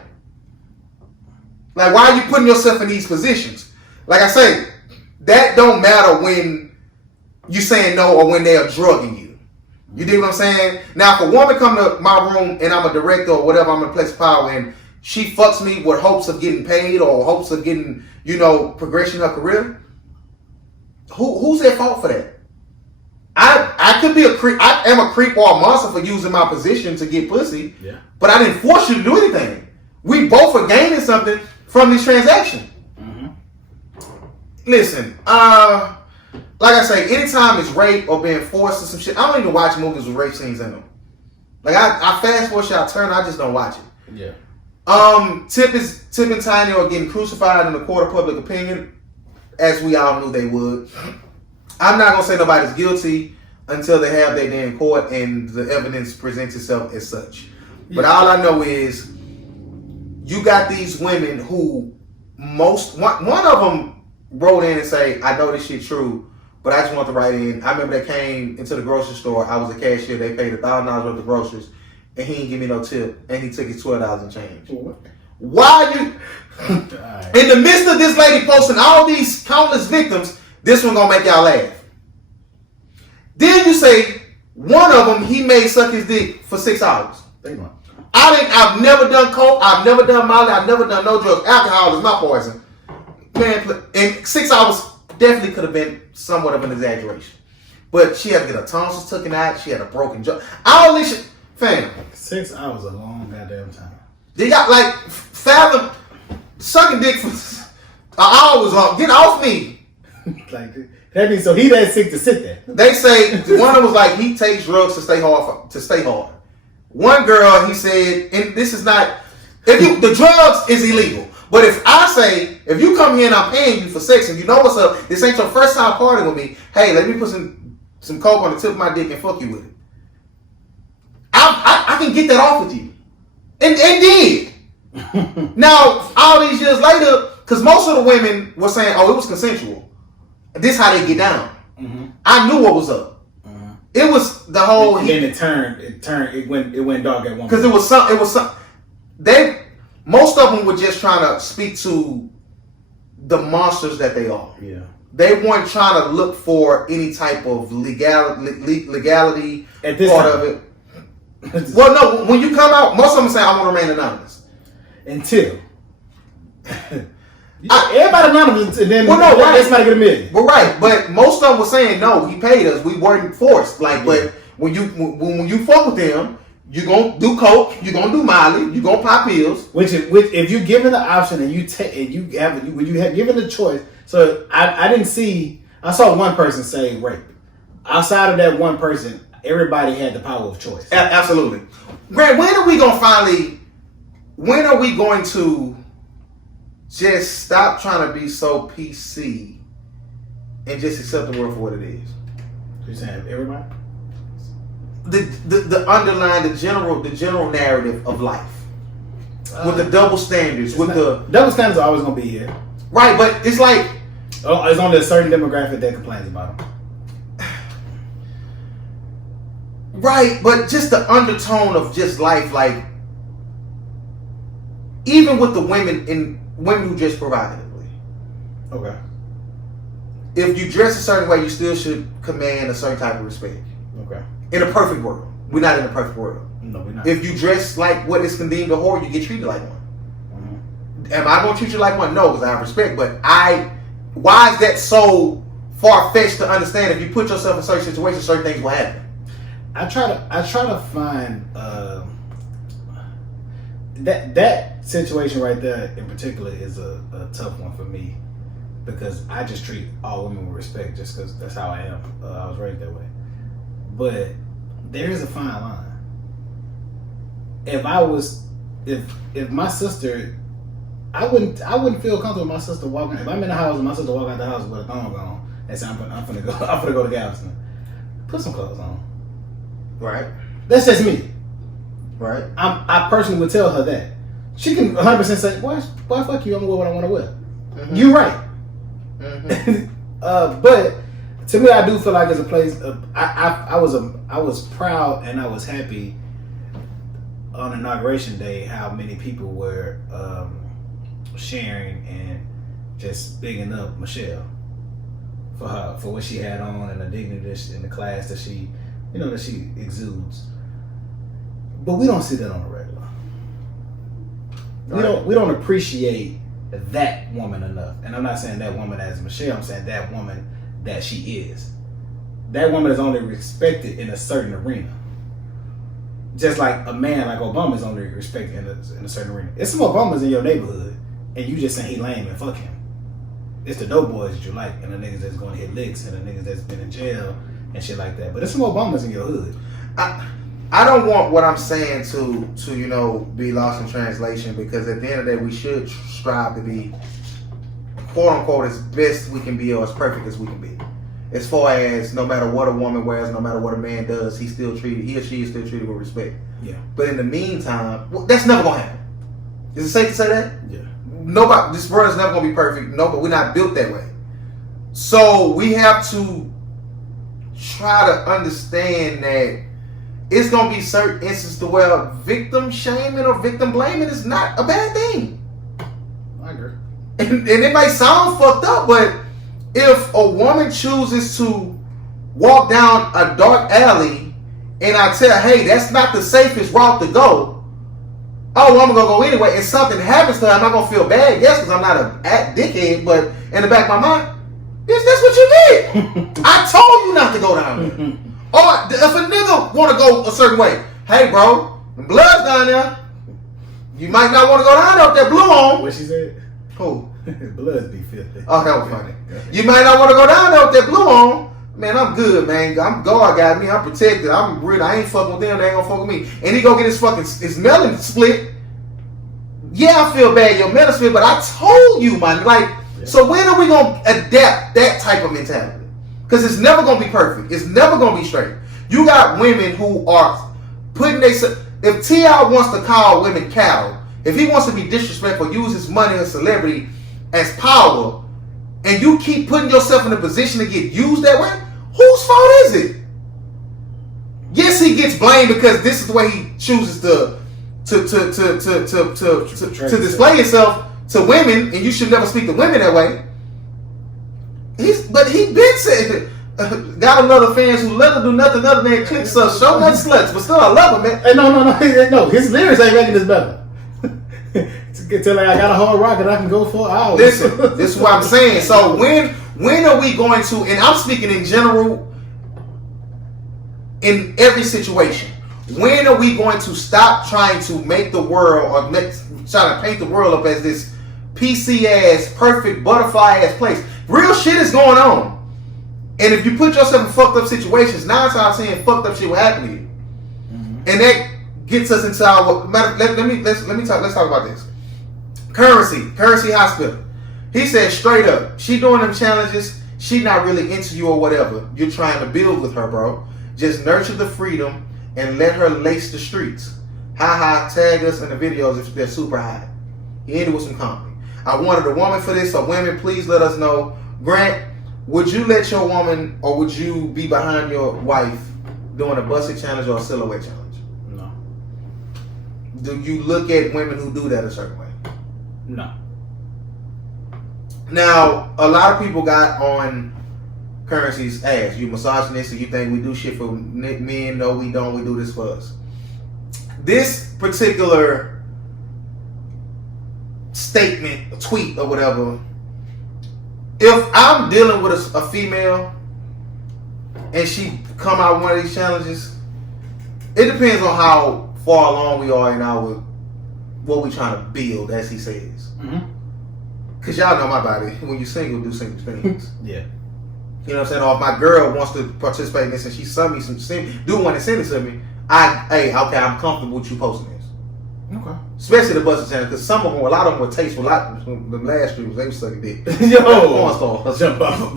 Like, why are you putting yourself in these positions? Like I say, that don't matter when you saying no or when they are drugging you. You dig what I'm saying? Now, if a woman come to my room and I'm a director or whatever, I'm in a place of power, and she fucks me with hopes of getting paid or hopes of getting, progression in her career, who's at fault for that? I could be a creep. I am a creep or a monster for using my position to get pussy. Yeah. But I didn't force you to do anything. We both are gaining something from this transaction. Mm-hmm. Listen, like I say, anytime it's rape or being forced or some shit, I don't even watch movies with rape scenes in them. Like, I fast forward shit, I turn, I just don't watch it. Yeah. Tip and Tiny are getting crucified in the court of public opinion, as we all knew they would. I'm not gonna say nobody's guilty until they have their day in court and the evidence presents itself as such. Yeah. But all I know is, you got these women who one of them wrote in and say, I know this shit true, but I just want to write in. I remember they came into the grocery store. I was a cashier. They paid $1,000 worth of groceries, and he didn't give me no tip, and he took his $12 and change. What? Why you? In the midst of this lady posting all these countless victims, this one gonna make y'all laugh. Then you say one of them he may suck his dick for 6 hours. Think about it. I've never done coke. I've never done Molly. I've never done no drugs. Alcohol is my poison. Man, and 6 hours definitely could have been somewhat of an exaggeration. But she had to get her tonsils taken out. She had a broken jaw. All this shit. Fam. 6 hours a long goddamn time. They got like fathom sucking dick for an hour was up. Get off me. Like that means so he that sick to sit there. They say one of them was like he takes drugs to stay hard. One girl, he said, and this is not the drugs is illegal. But if I say, if you come here and I'm paying you for sex and you know what's up, this ain't your first time partying with me, hey, let me put some coke on the tip of my dick and fuck you with it. I can get that off with you. And did. Now, all these years later, because most of the women were saying, oh, it was consensual. This is how they get down. Mm-hmm. I knew what was up. Mm-hmm. It was the whole... And then it went dark at one point. Because it was some... Most of them were just trying to speak to the monsters that they are. Yeah. They weren't trying to look for any type of legality at this part time. of it. Well, no, when you come out, most of them say, I want to remain anonymous. Until. Everybody anonymous, and then right. Somebody get $1 million. Well, right, but most of them were saying, no, he paid us. We weren't forced. Like, but when you fuck with them, you're going to do coke, you're going to do Molly, you're going to pop pills. Which if you're given the option and you have given the choice. So I didn't see, I saw one person say rape. Outside of that one person, everybody had the power of choice. Absolutely. Grant, when are we going to just stop trying to be so PC and just accept the world for what it is? You're saying everybody? The underlying, the general narrative of life. With the double standards. Double standards are always going to be here. Right, but it's like... Oh, it's only a certain demographic that complains about them. Right, but just the undertone of just life, like... Even with the women who dress provocatively. Okay. If you dress a certain way, you still should command a certain type of respect. Okay. In a perfect world. We're not in a perfect world. No, we're not. If you dress like what is condemned a whore, you get treated like one. Mm-hmm. Am I going to treat you like one? No, because I have respect. But why is that so far-fetched to understand? If you put yourself in certain situations, certain things will happen. I try to find that situation right there in particular is a tough one for me, because I just treat all women with respect just because that's how I am. I was raised that way. But there is a fine line. If my sister, I wouldn't feel comfortable with my sister walking. If I'm in the house and my sister walk out the house with a thong on and say I'm gonna go to Galveston, put some clothes on. Right. That's just me. Right. I personally would tell her that. She can 100% say, why fuck you? I'm gonna wear what I want to wear. Mm-hmm. You're right. Mm-hmm. But to me, I do feel like there's a place. I was proud and I was happy on Inauguration Day how many people were sharing and just bigging up Michelle for what she had on and the dignity in the class that she exudes. But we don't see that on the regular. Right. We don't appreciate that woman enough. And I'm not saying that woman as Michelle, I'm saying that woman that she is. That woman is only respected in a certain arena. Just like a man like Obama is only respected in a certain arena. It's some Obamas in your neighborhood, and you just saying he lame and fuck him. It's the dope boys that you like, and the niggas that's going to hit licks, and the niggas that's been in jail and shit like that. But there's some Obamas in your hood. I don't want what I'm saying to be lost in translation, because at the end of the day, we should strive to be, quote unquote, as best we can be or as perfect as we can be. As far as no matter what a woman wears, no matter what a man does, he or she is still treated with respect. Yeah. But in the meantime, that's never gonna happen. Is it safe to say that? Yeah. Nobody. This world is never gonna be perfect. No, but we're not built that way. So we have to try to understand that it's gonna be certain instances where victim shaming or victim blaming is not a bad thing. I agree. And it might sound fucked up, but if a woman chooses to walk down a dark alley and I tell her, hey, that's not the safest route to go, oh, I'm gonna go anyway, and something happens to her, I'm not gonna feel bad, yes, because I'm not a dickhead, but in the back of my mind, yes, that's what you did. I told you not to go down there. Or if a nigga want to go a certain way, hey, bro, the blood's down there. You might not want to go down there with that blue on. What she said? Who? Bloods be filthy. Oh, that was funny. You might not want to go down there with that blue on. Man, I'm good, man. I'm God got me. I'm protected. I'm real. I ain't fucking with them. They ain't gonna fuck with me. And he go get his melon split. Yeah, I feel bad. Your melon split, but I told you, man. Like, so when are we gonna adapt that type of mentality? Because it's never gonna be perfect. It's never gonna be straight. You got women who are putting if T.I. wants to call women cattle, if he wants to be disrespectful, use his money and celebrity as power, and you keep putting yourself in a position to get used that way, whose fault is it? Yes, he gets blamed because this is the way he chooses to display himself to women, and you should never speak to women that way. But he been saying got another fans who let her do nothing other than click sluts, show nothing sluts, but still I love him, man. Hey, no. His lyrics ain't making this better. Tell like I got a hard rock and I can go for hours. Listen, this is what I'm saying. So when are we going to? And I'm speaking in general, in every situation. When are we going to stop trying to make the world trying to paint the world up as this PC ass, perfect butterfly ass place? Real shit is going on. And if you put yourself in fucked up situations, 9 times out of 10 fucked up shit will happen to you. Mm-hmm. And that gets us into our let's talk about this. Currency Hospital. He said straight up, she doing them challenges, she not really into you or whatever. You're trying to build with her, bro. Just nurture the freedom and let her lace the streets. Tag us in the videos if they're super high. He ended with some comedy. I wanted a woman for this, so women, please let us know. Grant, would you let your woman, or would you be behind your wife doing a busted challenge or a silhouette challenge? No. Do you look at women who do that a certain way? No. Now, a lot of people got on Currency's ass. You misogynistic, you think we do shit for men. No, we don't. We do this for us. This particular statement, a tweet or whatever, if I'm dealing with a female and she come out with one of these challenges, it depends on how far along we are in our what we trying to build, as he says. Mm-hmm. Cause y'all know my body. When you single, do single things. Yeah. You know what I'm saying? Or if my girl wants to participate in this and she sent me do one and send it to me, I'm comfortable with you posting this. Okay. Especially the busted channel, because a lot of them were tasteful. The last streams, they were sucking dick. Yo, jump bouncing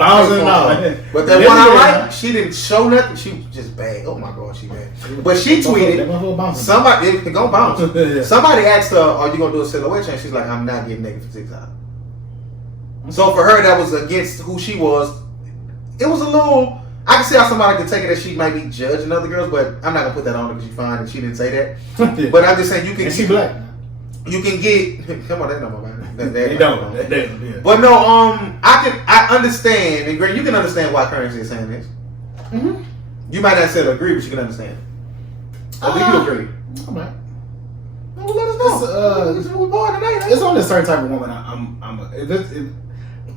But that one I like, she didn't show nothing. She was just bad. Oh my god, she bad. But she tweeted, somebody it gonna bounce. Yeah. Somebody asked her, "Are you gonna do a silhouette change?" She's like, "I'm not getting naked for 6 hours." So for her, that was against who she was. It was a little. I can see how somebody could take it that she might be judging other girls, but I'm not gonna put that on her because she's fine and she didn't say that. Yeah. But I'm just saying you can. And she black. You can get. Come on, they know my man. They don't. Yeah. But no, I understand, and Greg, you can understand why Currency is saying this. Mm-hmm. You might not necessarily agree, but you can understand. Or do you agree? All right. Well, let us know. It's only a certain type of woman. I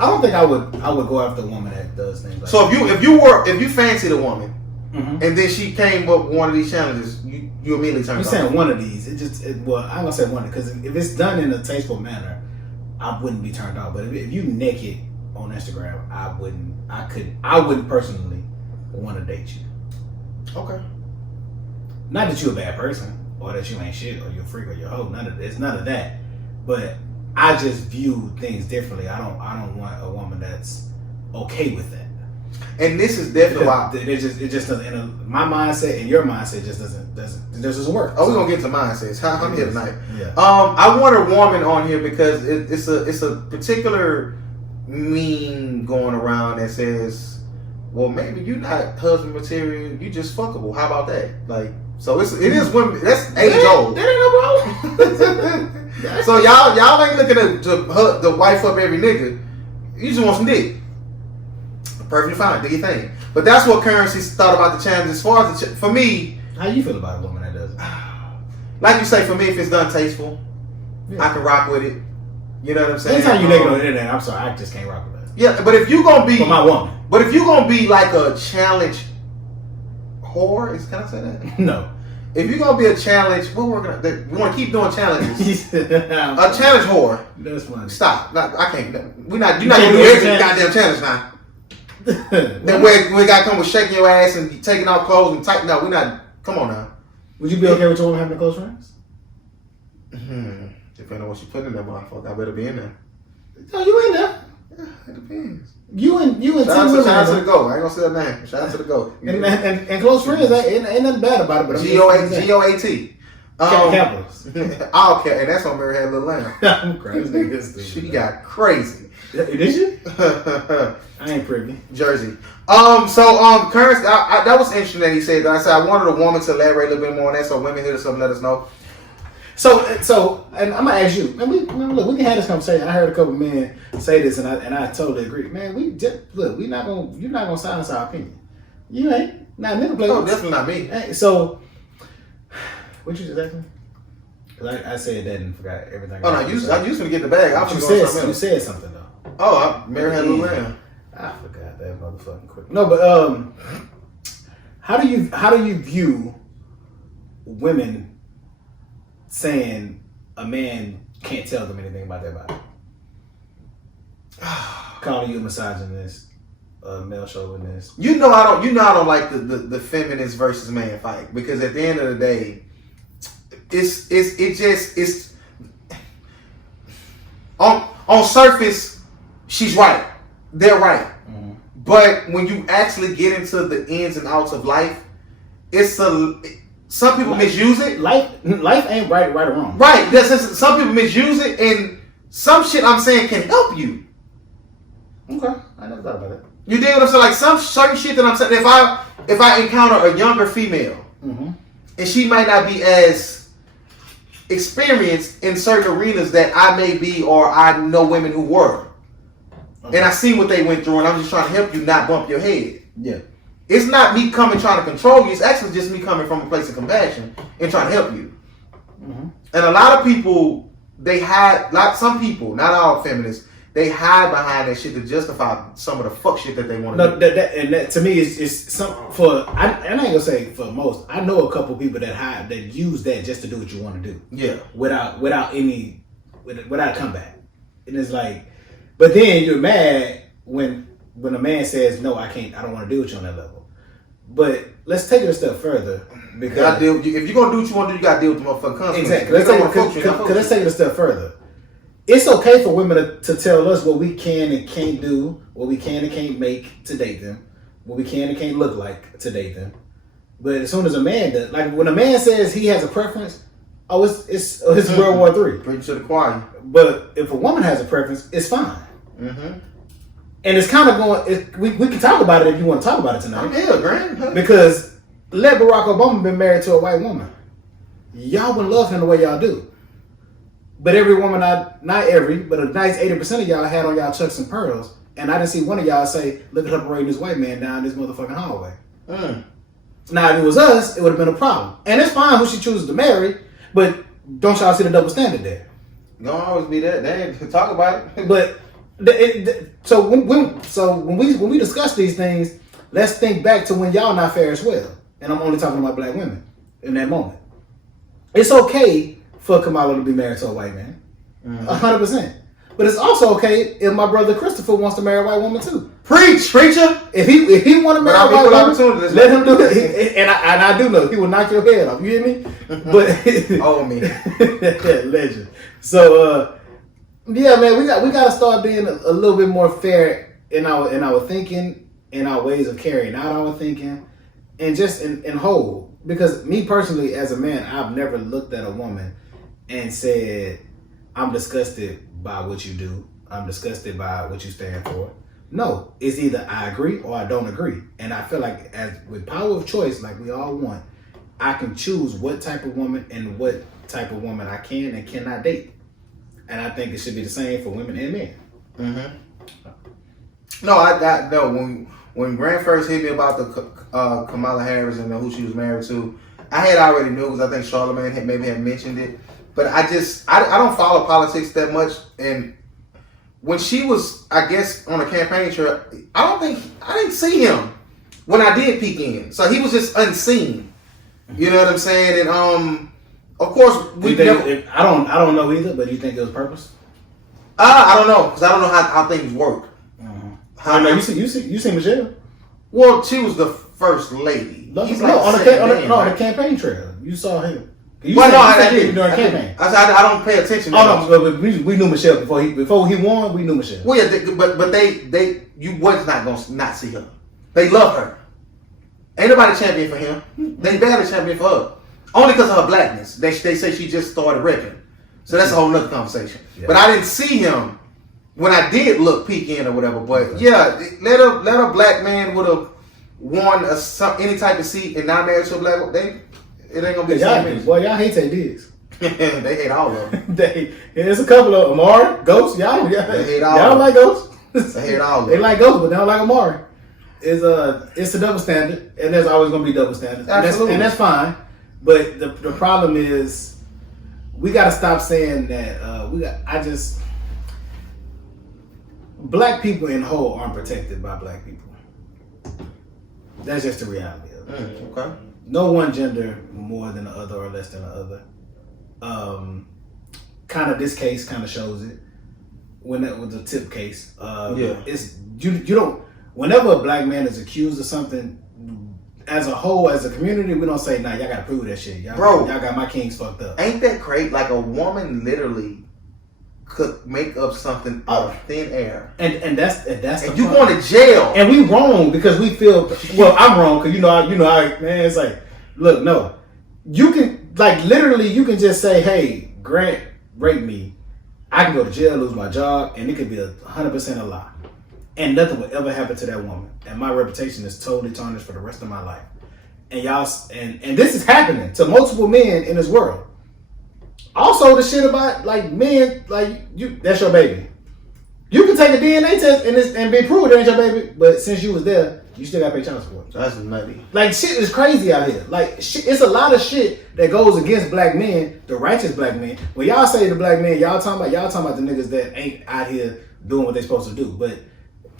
don't think I would go after a woman that does things like so that. if you fancied a woman, mm-hmm. and then she came up with one of these challenges, you immediately turn. You're saying one of these. Well, I'm gonna say one because if it's done in a tasteful manner, I wouldn't be turned off. But if you naked on Instagram, I wouldn't personally want to date you. Okay. Not that you're a bad person or that you ain't shit or you're a freak or you're a hoe. It's none of that. But I just view things differently. I don't want a woman that's okay with that. And this is definitely why it just doesn't. In my mindset and your mindset just doesn't work. Oh, we're gonna get to mindsets. I'm here tonight. Yeah. I want a woman on here because it's a particular meme going around that says, well, maybe you're not husband material, you just fuckable. How about that? Like, so it is women. That's age old. That ain't no problem. So y'all ain't looking to wife up every nigga. You just want some dick. Perfectly fine. Do your thing. But that's what Currency thought about the challenge. As far as for me, how you feel about a woman that does it? Like you say, for me, if it's done tasteful, yeah. I can rock with it. You know what I'm saying? Anytime you naked on the internet, I'm sorry, I just can't rock with that. Yeah, but if you gonna be for my woman, but if you gonna be like a challenge whore, can I say that? No. if you're gonna be a challenge, we want to keep doing challenges. A challenge whore. That's funny. Stop. I can't. You're not gonna do every goddamn challenge now. Then we got to come with shaking your ass and taking off clothes and tighten up. We're not. Come on now. Would you be okay with your woman having close friends? Depending on what you put in that motherfucker, I better be in there. No, you in there. Yeah, it depends. You and Shout out to the GOAT. I ain't gonna say her name. Shout out to the GOAT. And close friends, ain't nothing bad about it. But GOAT. Capitals. I'll care, and that's on Mary Had Little Lamb. I'm crazy. She got crazy. Did she? I ain't privy. Jersey. Current. That was interesting that he said that. I said I wanted a woman to elaborate a little bit more on that, so women hit us up and let us know. So, and I'm gonna ask you. Man, we can have this conversation. I heard a couple men say this, and I totally agree. Man, you're not gonna silence our opinion. You ain't. Not nigga play. Oh, definitely not me. Hey, so, what you just ask me? Because I said that and forgot everything. Oh no, I used to get the bag. You said something though. Oh, Mary Had Little Lamb. I forgot that motherfucking quick. No, but how do you view women saying a man can't tell them anything about their body? Calling you a misogynist, male chauvinist. I don't like the feminist versus man fight, because at the end of the day, it's on surface, she's right. They're right. Mm-hmm. But when you actually get into the ins and outs of life, some people misuse it. Life ain't right or wrong. Right. Some people misuse it, and some shit I'm saying can help you. Okay. I never thought about it. You dig what I'm saying? Like some certain shit that I'm saying, if I encounter a younger female, mm-hmm. and she might not be as experienced in certain arenas that I may be, or I know women who were. Okay. And I see what they went through, and I'm just trying to help you not bump your head. Yeah. It's not me coming trying to control you. It's actually just me coming from a place of compassion and trying to help you. Mm-hmm. And a lot of people, some people, not all feminists, they hide behind that shit to justify some of the fuck shit that they want to do. That to me is some for. I ain't gonna say for most. I know a couple people that use that just to do what you want to do. Yeah. Without a comeback, and it's like. But then you're mad when a man says, no, I can't, I don't want to deal with you on that level. But let's take it a step further. Because if you're going to do what you want to do, you got to deal with the motherfucking consequences. Exactly. Let's take it a step further. It's okay for women to tell us what we can and can't do, what we can and can't make to date them, what we can and can't look like to date them. But as soon as a man does, like when a man says he has a preference, it's World War III. Preach to the choir. But if a woman has a preference, it's fine. Mm-hmm. And it's kind of going. We can talk about it if you want to talk about it tonight. I'm here, Grant. Because let Barack Obama been married to a white woman, y'all wouldn't love him the way y'all do. But every woman, not every, but a nice 80% of y'all had on y'all chucks and pearls, and I didn't see one of y'all say, "Look at her parading this white man down this motherfucking hallway." Mm. Now, if it was us, it would have been a problem. And it's fine who she chooses to marry, but don't y'all see the double standard there? Don't always be that. They ain't talk about it. But so when we discuss these things, let's think back to when y'all not fair as well. And I'm only talking about black women in that moment. It's okay for Kamala to be married to a white man, 100%. But it's also okay if my brother Christopher wants to marry a white woman too. Preach, preacher. If he want to marry a white woman, let him do it. And I do know he will knock your head off. You hear me? But oh me, legend. So yeah, man, we got to start being a little bit more fair in our thinking, in our ways of carrying out our thinking, and just in whole. Because me personally, as a man, I've never looked at a woman and said, "I'm disgusted by what you do. I'm disgusted by what you stand for." No, it's either I agree or I don't agree. And I feel like with power of choice, like we all want, I can choose what type of woman and what type of woman I can and cannot date. And I think it should be the same for women and men. Mm-hmm. No, when Grant first hit me about the Kamala Harris and who she was married to, I had already knew because I think Charlamagne had mentioned it. But I don't follow politics that much. And when she was, I guess, on a campaign trail, I didn't see him when I did peek in. So he was just unseen. You know what I'm saying? And of course we never. I don't know either, but do you think it was purpose? I don't know because I don't know how things work. I know you see Michelle. Well, she was the first lady. No, He's on like the campaign trail. You saw him. I didn't during campaign. I don't pay attention. Oh no, but we knew Michelle before he won. We knew Michelle. Well, yeah, but you was not gonna not see her. They love her. Ain't nobody champion for him. They barely champion for her. Only because of her blackness. They say she just started repping. So that's a whole nother conversation. Yeah. But I didn't see him when I did look peek in or whatever. But yeah, let a black man would have won any type of seat and not married to a black woman. It ain't gonna be the same. Boy, y'all hate Tay Diggs. They hate all of them. There's a couple of Amari, Ghost. Y'all hate all. Y'all like Ghost. They hate all of them. They like Ghost, but they don't like Amari. It's a double standard, and there's always gonna be double standards. Absolutely. And that's fine. But the problem is, we gotta stop saying that. Black people in whole aren't protected by black people. That's just the reality of it. Okay. No one gender more than the other or less than the other. Kind of this case kind of shows it. When that was a tip case, it's you don't. Whenever a black man is accused of something, as a whole, as a community, we don't say, "Nah, y'all gotta prove that shit." Y'all got my kings fucked up. Ain't that crazy? Like a woman literally could make up something out of thin air, and that's and you going to jail, and we wrong because we feel. Well, I'm wrong because you know, man. It's like, look, no, you can literally, you can just say, "Hey, Grant raped me. I can go to jail, lose my job, and it could be 100% a lie." And nothing will ever happen to that woman. And my reputation is totally tarnished for the rest of my life. And y'all, and this is happening to multiple men in this world. Also, the shit about men, that's your baby. You can take a DNA test and be proved that ain't your baby, but since you was there, you still gotta pay child support. That's nutty. Shit is crazy out here. It's a lot of shit that goes against black men, the righteous black men. When y'all say the black men, y'all talking about the niggas that ain't out here doing what they supposed to do. But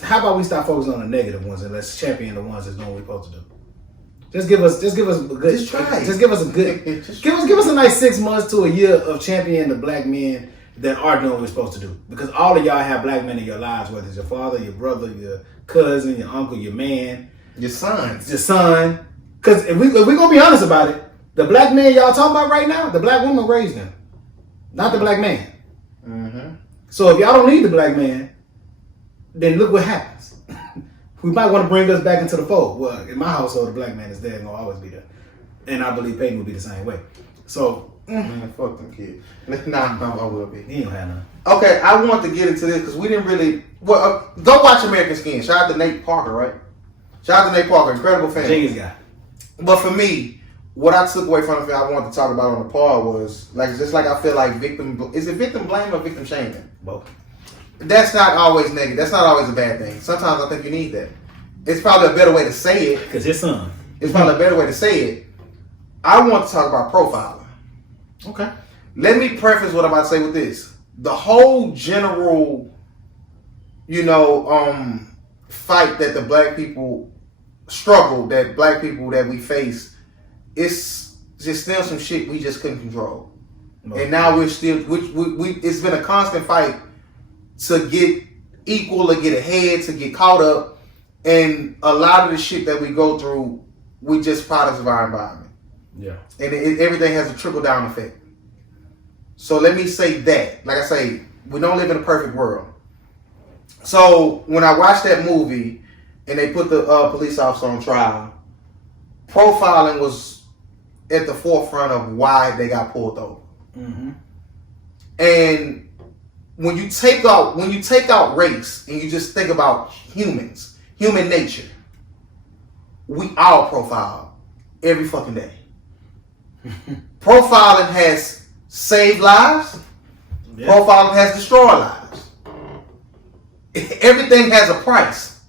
how about we stop focusing on the negative ones and let's champion the ones that's doing what we're supposed to do? Just give us a good. Just try. Just give us a good. give us a nice 6 months to a year of championing the black men that are doing what we're supposed to do. Because all of y'all have black men in your lives, whether it's your father, your brother, your cousin, your uncle, your man, your son. Because if we gonna be honest about it, the black men y'all talking about right now, the black woman raised them, not the black man. Mm-hmm. So if y'all don't need the black man, then look what happens. We might want to bring us back into the fold. Well, in my household, the black man is there and will always be there. And I believe Peyton will be the same way. So, man, fuck them kids. Nah, I will be. He don't have none. Okay, I want to get into this because we didn't really. Well, go watch American Skin. Shout out to Nate Parker, right? Shout out to Nate Parker, incredible fan. Genius guy. But for me, what I took away from the film I wanted to talk about on the pod was just like I feel like is it victim blame or victim shaming? Both. That's not always negative. That's not always a bad thing. Sometimes I think you need that. It's probably a better way to say it. Because his son. It's probably a better way to say it. I want to talk about profiling. Okay. Let me preface what I'm about to say with this. The whole general, fight that the black people struggle, that black people that we face, it's just still some shit we just couldn't control. No. And now we're still, it's been a constant fight to get equal, to get ahead, to get caught up. And a lot of the shit that we go through, we just products of our environment. Yeah. And everything has a trickle down effect. So let me say that. Like I say, we don't live in a perfect world. So when I watched that movie and they put the police officer on trial, profiling was at the forefront of why they got pulled over. Mm-hmm. And when you take out race and you just think about humans, human nature, we all profile every fucking day. Profiling has saved lives. Yeah. Profiling has destroyed lives. Everything has a price.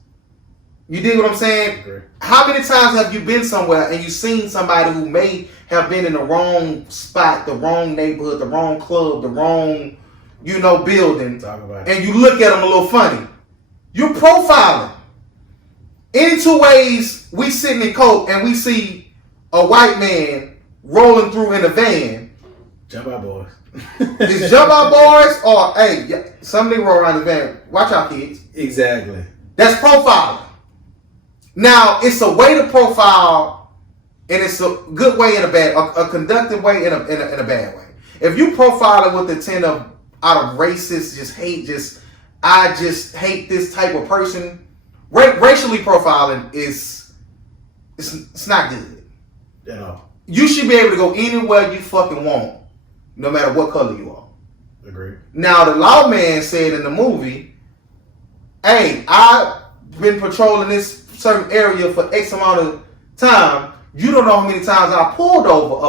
You dig what I'm saying? Okay. How many times have you been somewhere and you've seen somebody who may have been in the wrong spot, the wrong neighborhood, the wrong club, the wrong, building, and you look at them a little funny? You're profiling. Any two ways we sitting in coke and we see a white man rolling through in a van, Jump out, boys. it's jump out boys or hey, some nigga roll around the van. Watch out, kids. Exactly. That's profiling. Now it's a way to profile, and it's a good way in a bad, a conductive way in a bad way. If you profile it with the intent of out of racist, I just hate this type of person. Racially profiling is it's not good At all. You should be able to go anywhere you fucking want, no matter what color you are. Agreed. Now the lawman said in the movie, "Hey, I've been patrolling this certain area for X amount of time. You don't know how many times I pulled over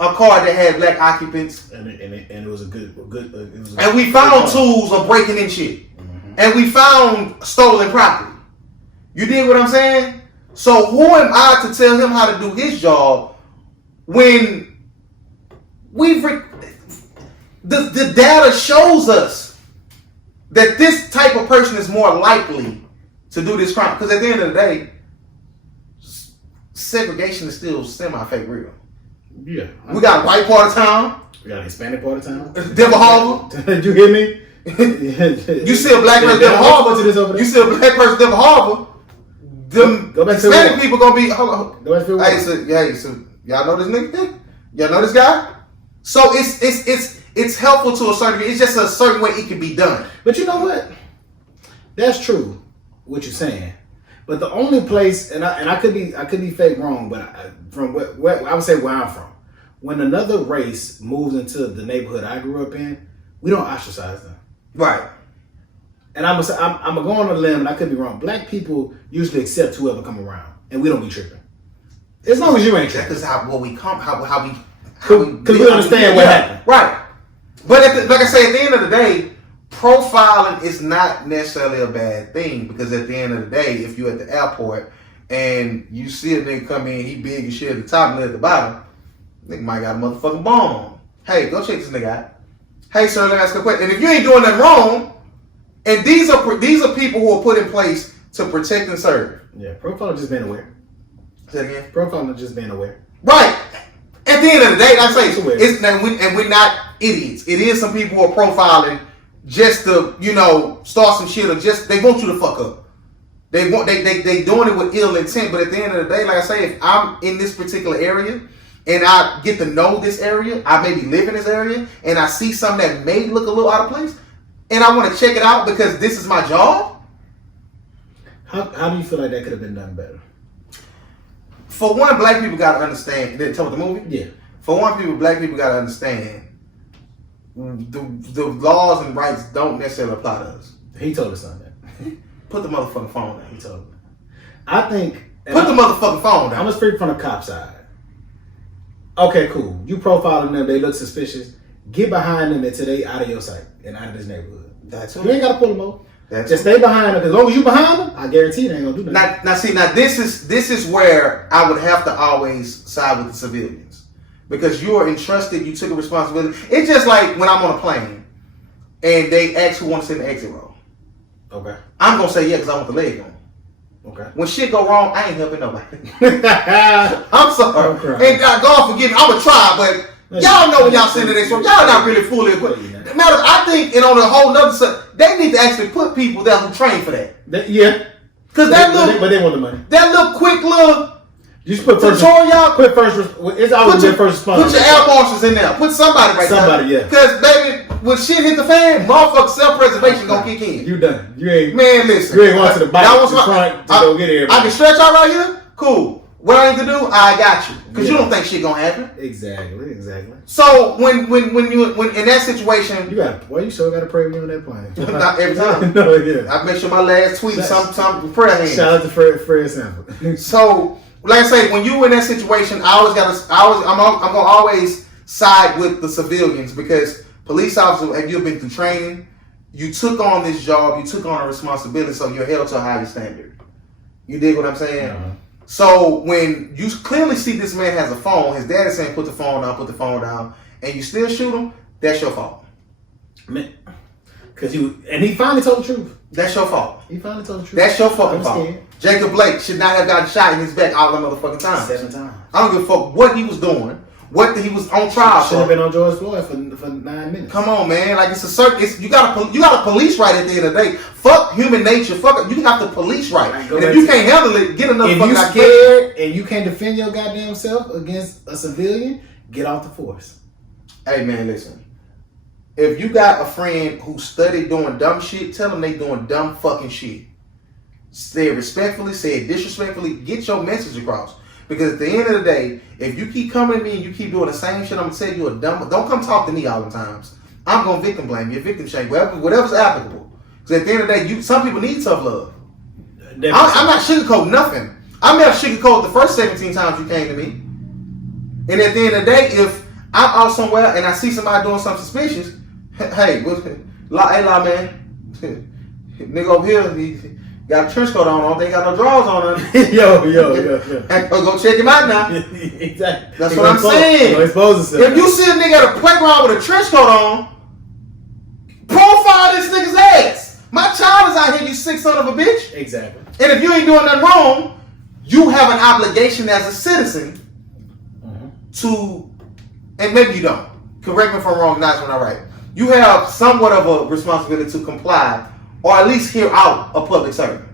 a car that had black occupants, And it was a good. and we found tools of breaking in shit, and we found stolen property. You dig what I'm saying? So who am I to tell him how to do his job when the data shows us that this type of person is more likely to do this crime? Because at the end of the day, segregation is still semi-fake real. Yeah. We got a white part of town, We got a Hispanic part of town. Denver Harbor. Did you hear me? You see a black person, Denver Harbor. You see a black person, Denver Harbor. Them Go back to Hispanic the people gonna be. Hold on. Go back to the Hey, so y'all know this nigga? Y'all know this guy? So it's helpful to a certain degree. It's just a certain way it can be done. But you know what? That's true. What you're saying. But the only place, and I could be fake wrong, but from where I would say where I'm from, when another race moves into the neighborhood I grew up in, we don't ostracize them. Right. And I'm gonna go on a limb, and I could be wrong. Black people usually accept whoever come around, and we don't be tripping. As long as you ain't tripping. That's how we Because we understand what happened. Right. But like I say, at the end of the day, profiling is not necessarily a bad thing, because at the end of the day, if you're at the airport and you see a nigga come in, he big as shit at the top and at the bottom, nigga might got a motherfucking bomb on him. Hey, go check this nigga out. Hey, sir, let me ask you a question. And if you ain't doing nothing wrong, and these are people who are put in place to protect and serve. Yeah, profiling just being aware. Say it again. Profiling just being aware. Right. At the end of the day, like I say, aware. and we're not idiots. It is some people who are profiling just to, start some shit, or just they want you to fuck up. They doing it with ill intent. But at the end of the day, like I say, if I'm in this particular area and I get to know this area, I maybe live in this area, and I see something that may look a little out of place, and I want to check it out because this is my job. How do you feel like that could have been done better? For one, black people got to understand. Did it tell the movie? Yeah. For one, black people got to understand the laws and rights don't necessarily apply to us. He told us on that. Put the motherfucking phone down. He told me. I think. Put the motherfucking phone down. I'm gonna speak from the cop side. Okay, cool. You profiling them, they look suspicious. Get behind them until they out of your sight and out of this neighborhood. That's You ain't gotta pull them over. That's Just stay behind them. As long as you behind them, I guarantee they ain't gonna do nothing. Now this is where I would have to always side with the civilians, because you are entrusted. You took a responsibility. It's just like when I'm on a plane and they ask who wants to sit in the exit row. Okay. I'm gonna say yeah because I want the leg on. Okay. When shit go wrong, I ain't helping nobody. I'm sorry. Okay. And God forgive me. I'ma try, but y'all know when y'all send it, so y'all not really fully equipped. Matter, I think, and on a whole nother side, they need to actually put people there who train for that. Yeah. Cause But they want the money. that little quick little You just put first. tutorial. Put first. It's always been first response. Put your air marshals in there. Put somebody right there. Somebody, yeah. Cause baby, when shit hit the fan, motherfucker self-preservation gonna kick in. You done. You ain't. Man, listen. You ain't going to the bike. That was To my- try to go get everybody. I can stretch out right here. Cool. What I need to do, I got you. Cause you don't think shit gonna happen. Exactly. So when in that situation, You got. Well, you sure got to pray with me on that plane. not every time. No, yeah. I make sure my last tweet some prayer hands. Shout out to Fred Sanford. So, like I say, when you in that situation, I'm gonna always side with the civilians, because police officers, if you've been through training, you took on this job, you took on a responsibility, so you're held to a higher standard. You dig what I'm saying? Uh-huh. So when you clearly see this man has a phone, his dad is saying put the phone down, and you still shoot him, that's your fault. Man, because he finally told the truth. That's your fault. He finally told the truth. That's your fucking I'm fault. scared. Jacob Blake should not have gotten shot in his back all the motherfucking time. 7 times. I don't give a fuck what he was doing, what he was on trial Should have for. been on George Floyd for 9 minutes. Come on, man. Like, it's a circus. You got a police right at the end of the day. Fuck human nature. Fuck it. You have to police right. Right, And if you can't handle it, get another If fucking you out scared and you can't defend your goddamn self against a civilian, get off the force. Hey, man, listen. If you got a friend who studied doing dumb shit, tell them they doing dumb fucking shit. Say it respectfully, say it disrespectfully, get your message across. Because at the end of the day, if you keep coming to me and you keep doing the same shit, I'm gonna tell you a dumb. Don't come talk to me all the times. I'm gonna victim blame you, victim shame, whatever's applicable. Because at the end of the day, some people need tough love. I'm not sugarcoating nothing. I may have sugarcoated the first 17 times you came to me. And at the end of the day, if I'm out somewhere and I see somebody doing something suspicious, hey, man, nigga over here, he got a trench coat on, I don't think he got no drawers on him. yo. Hey, go check him out now. Exactly. That's what I'm saying. Expose himself. If you see a nigga at a playground with a trench coat on, profile this nigga's ass. My child is out here, you sick son of a bitch. Exactly. And if you ain't doing nothing wrong, you have an obligation as a citizen to, and maybe you don't. Correct me if I'm wrong, that's when I'm right. You have somewhat of a responsibility to comply or at least hear out a public servant.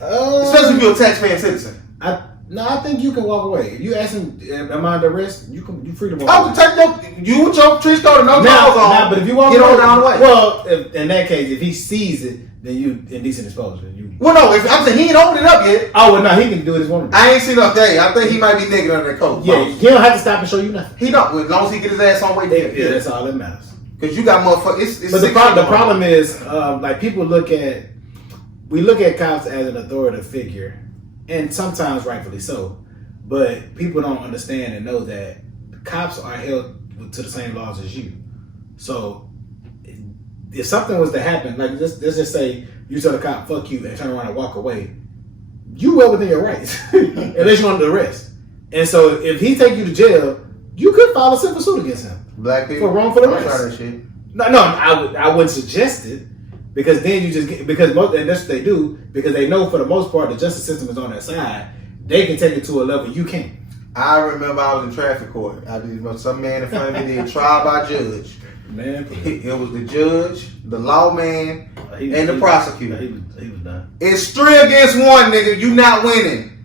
Especially if you're a taxpaying citizen. I think you can walk away. If you ask him, am I under arrest? You free to walk I would away. take you with your trench coat and no drawers on. But if you walk get away, on down the way. Well, in that case, if he sees it, then you indecent exposure. Well, no, if I'm saying he ain't opened it up yet. Oh, well, no, he can do it as one. I ain't seen no day. I think he might be naked under that coat. Yeah, he don't have to stop and show you nothing. He don't. As long as he get his ass on way there. Yeah, that's all that matters. Because you got motherfuckers. But the problem is, like people we look at cops as an authoritative figure, and sometimes rightfully so. But people don't understand and know that cops are held to the same laws as you. So if something was to happen, like let's just say you tell the cop "fuck you" and turn around and walk away, you well within your rights, unless you're under arrest. And so if he take you to jail, you could file a civil suit against him. Black people for wrongful don't arrest. try that shit. No, I wouldn't suggest it because then you just get and that's what they do because they know for the most part the justice system is on their side. They can take it to a level you can't. I remember I was in traffic court. Some man in front of me did trial by judge. Man, it was the judge, the lawman, and the prosecutor. He was done. It's 3 against 1, nigga. You not winning.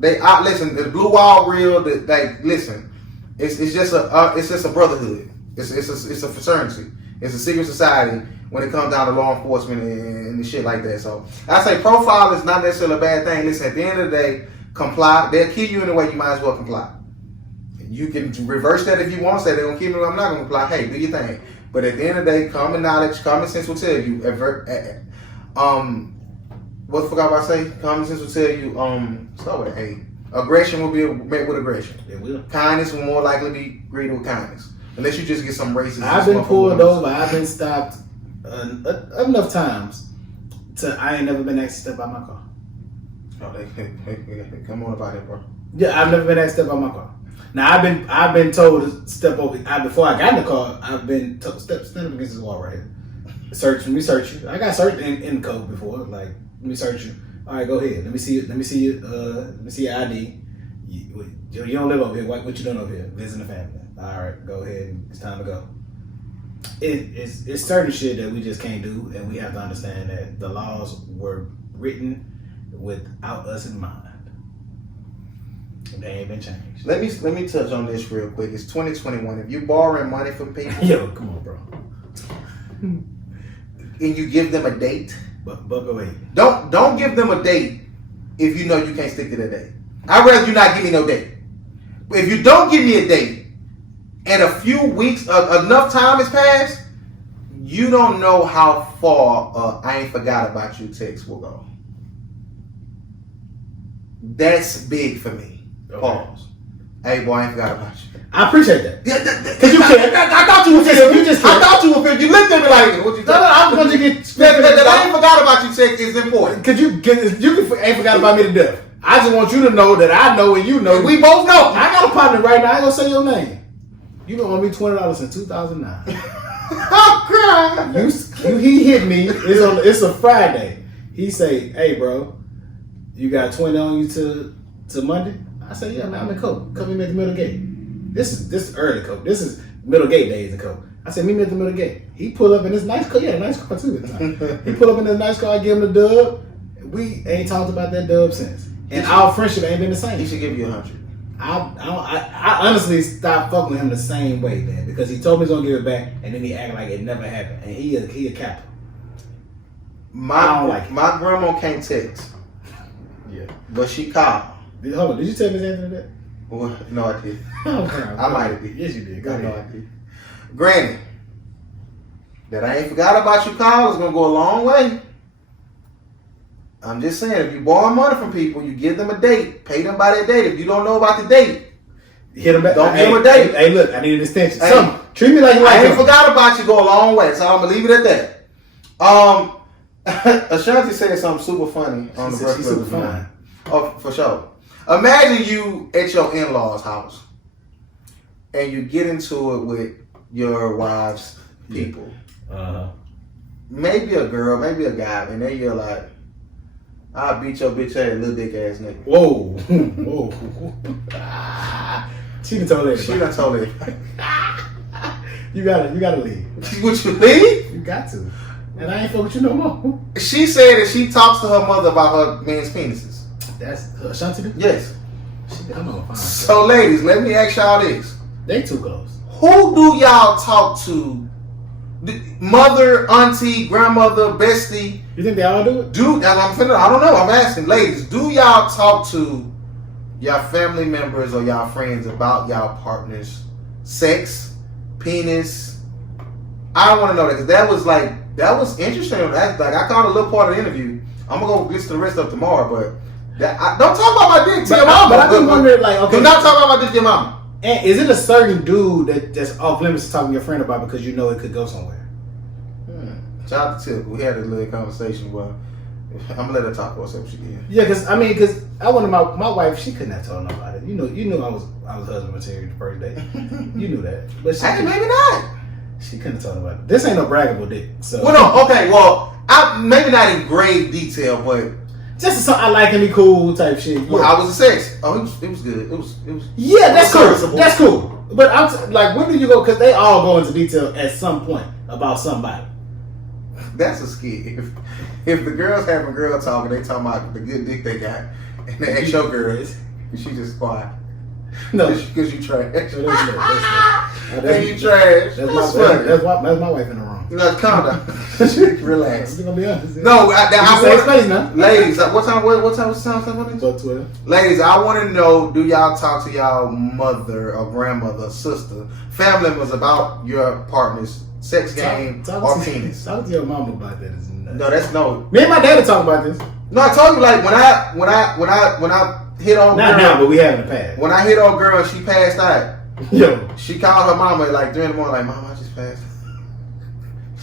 Listen. The blue wall real. Listen. It's just a brotherhood. It's a fraternity. It's a secret society when it comes down to law enforcement and shit like that. So I say profile is not necessarily a bad thing. Listen, at the end of the day, comply. They'll kill you in a way. You might as well comply. You can reverse that if you want to say they're gonna kill me. I'm not gonna comply. Hey, do your thing. But at the end of the day, common knowledge, common sense will tell you. What the fuck I say? Common sense will tell you. Start with an A. Aggression will be met with aggression. It will. Kindness will more likely be greeted with kindness. Unless you just get some racist. I've been pulled over. I've been stopped enough times. I ain't never been asked to step out my car. Oh, come on about it, bro. Yeah, I've never been asked to step out my car. Now I've been told to step over. Before I got in the car, I've been told stand up against this wall right here. Let me search you. I got searched in the code before. Like, let me search you. All right, go ahead. Let me see your ID. You don't live over here. What you doing over here? Visiting the family. All right, go ahead. It's time to go. It's certain shit that we just can't do, and we have to understand that the laws were written without us in mind. They ain't been changed. Let me touch on this real quick. It's 2021. If you borrowing money from people, yo, come on, bro, and you give them a date, buck away. Don't give them a date if you know you can't stick to the date. I'd rather you not give me no date. But if you don't give me a date, and a few weeks, enough time has passed, you don't know how far I ain't forgot about you text will go. That's big for me. Okay. Pause. Hey, boy, I ain't forgot about you. I appreciate that. Yeah, Cause you can't. I thought you were fifth. You just I thought you were fifth. You looked at me like, what you No, I'm going to get. that I ain't forgot about you text is important. Cause you ain't forgot about me to death. I just want you to know that I know and you know. We both know. I got a partner right now. I ain't gonna say your name. You been owing me $20 since 2009. I'm crying. He hit me. It's a Friday. He say, "Hey, bro, you got 20 on you to Monday? I said, yeah, man, I'm in Coke. Come meet me at the middle gate. This is early Coke. This is middle gate days in Coke. I said, meet me at the middle gate. He pull up in his nice car. He had a nice car too at the time. He pull up in his nice car, I give him the dub. We ain't talked about that dub since. And our friendship ain't been the same. He should give you 100. I honestly stopped fucking with him the same way, man, because he told me he's gonna give it back, and then he acted like it never happened. And he a capper. I don't like it. My grandma can't text, Yeah. but she called. Hold on, did you tell Miss Anthony that? Well, no, I did. I I might have did. Yes, you did. Go No, I ahead. did. Granny, that I ain't forgot about you, Kyle, is gonna go a long way. I'm just saying, if you borrow money from people, you give them a date, pay them by that date. If you don't know about the date, Hit him back. Don't give him a date. Hey, look, I need an extension. Hey. Something. Treat me like you like I ain't him. forgot about you, go a long way. So I'm gonna leave it at that. Ashanti said something super funny on She the said she's Breakfast super with fine. Mine. Oh, for sure. Imagine you at your in-laws' house and you get into it with your wife's people. Uh-huh. Maybe a girl, maybe a guy, and then you're like, I'll beat your bitch ass, little dick ass nigga. Whoa. Whoa. She done told She everybody. done told it. You gotta leave. Would you leave? You got to. And I ain't fuck with you no more. She said that she talks to her mother about her man's penises. That's Ashanti did? Yes. I'm gonna find her. So ladies, let me ask y'all this. They too close. Who do y'all talk to? Mother, auntie, grandmother, bestie? You think they all do it? I don't know. I'm asking, ladies. Do y'all talk to y'all family members or y'all friends about y'all partner's sex, penis? I want to know that because that was interesting. Like I caught a little part of the interview. I'm gonna go listen to the rest of it tomorrow, but don't talk about my dick to your mama. But I've been wondering, like, okay, do not talk about my dick to your mama. and is it a certain dude that's off limits to talking to your friend about because you know it could go somewhere? Shout out to Tip. We had a little conversation. Well, I'm gonna let her talk or something she did. Yeah, because I wanted my wife. She couldn't have told nobody. You knew I was husband material the first day. You knew that, but Hey, maybe not. she couldn't have told nobody. This ain't no braggable dick. So Well, no, okay, well, maybe not in grave detail, but just something I like and be cool type shit. well, Yeah. how was the sex? Oh, it was good. It was. Yeah, that's serviceable. cool. That's cool. But like, when do you go? Because they all go into detail at some point about somebody. That's a skit. If the girls having girl talking, they talking about the good dick they got, and they ask your girl, and she just quiet. No, Because you trash. that's And you trash. That's funny. my wife in the wrong. No, calm down. Relax. I'm gonna be honest. No, I safe want space now. ladies. What time was it? About 12. Ladies, I want to know: do y'all talk to y'all mother or grandmother, or sister, family members about your partner's sex game or penis? Talk to your mama about that. Is nuts. No, that's no. Me and my daddy talk about this. No, I told you like when I hit on Not girl, now, but we have in the past. when I hit on girl and she passed out, Yo, she called her mama like 3 in the morning, like, Mom, I just passed.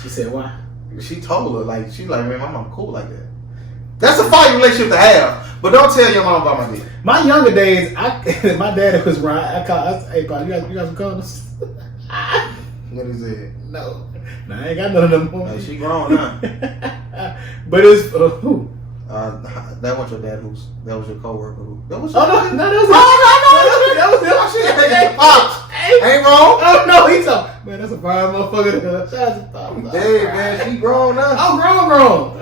she said why? She told her like she like, man, my mom cool like that. That's a fine relationship to have, but don't tell your mom about my dick. My younger days, my daddy was around. I said, hey, Bob, you got some condoms? What is it? No, I ain't got none of them. Like, she grown now. But it's who? That was your dad who's that was your coworker who that was Oh no, that was That was Pops. Ain't wrong. Oh no, he's a man. That's a fine motherfucker. Shout out to Pops. Hey man, she grown now. I'm grown.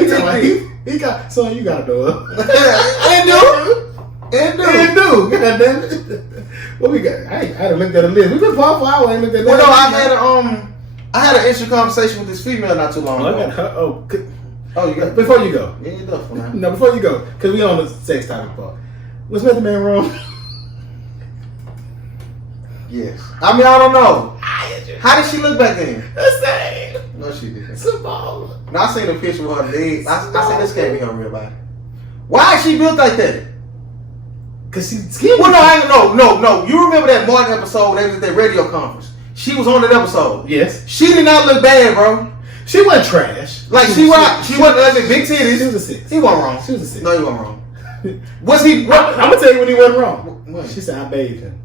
He talking about he got son. You got to do it. And do. God damn it. What we got? I had to look at a list. We been paused for hours. I ain't looked at that. Well, no, I had an interesting conversation with this female not too long I got ago. her. Oh, you got Before you go. Yeah, you do for now. No, before you go, because we on the sex topic part. Was Method Man wrong? Yes. I mean, I don't know. How did she look back then? The same. No, she didn't. Small. No, I seen a picture with her legs. I said this can't be her real body. Why is she built like that? Cause she's skinny. Well, no. You remember that Martin episode? They was at that radio conference. She was on that episode. Yes. She did not look bad, bro. She wasn't trash. Like she wasn't ugly, big titties. She was a 6. He wasn't wrong. She was a 6. No, he wasn't wrong. Was he? I'm gonna tell you when he wasn't wrong. When? She said I bathed him.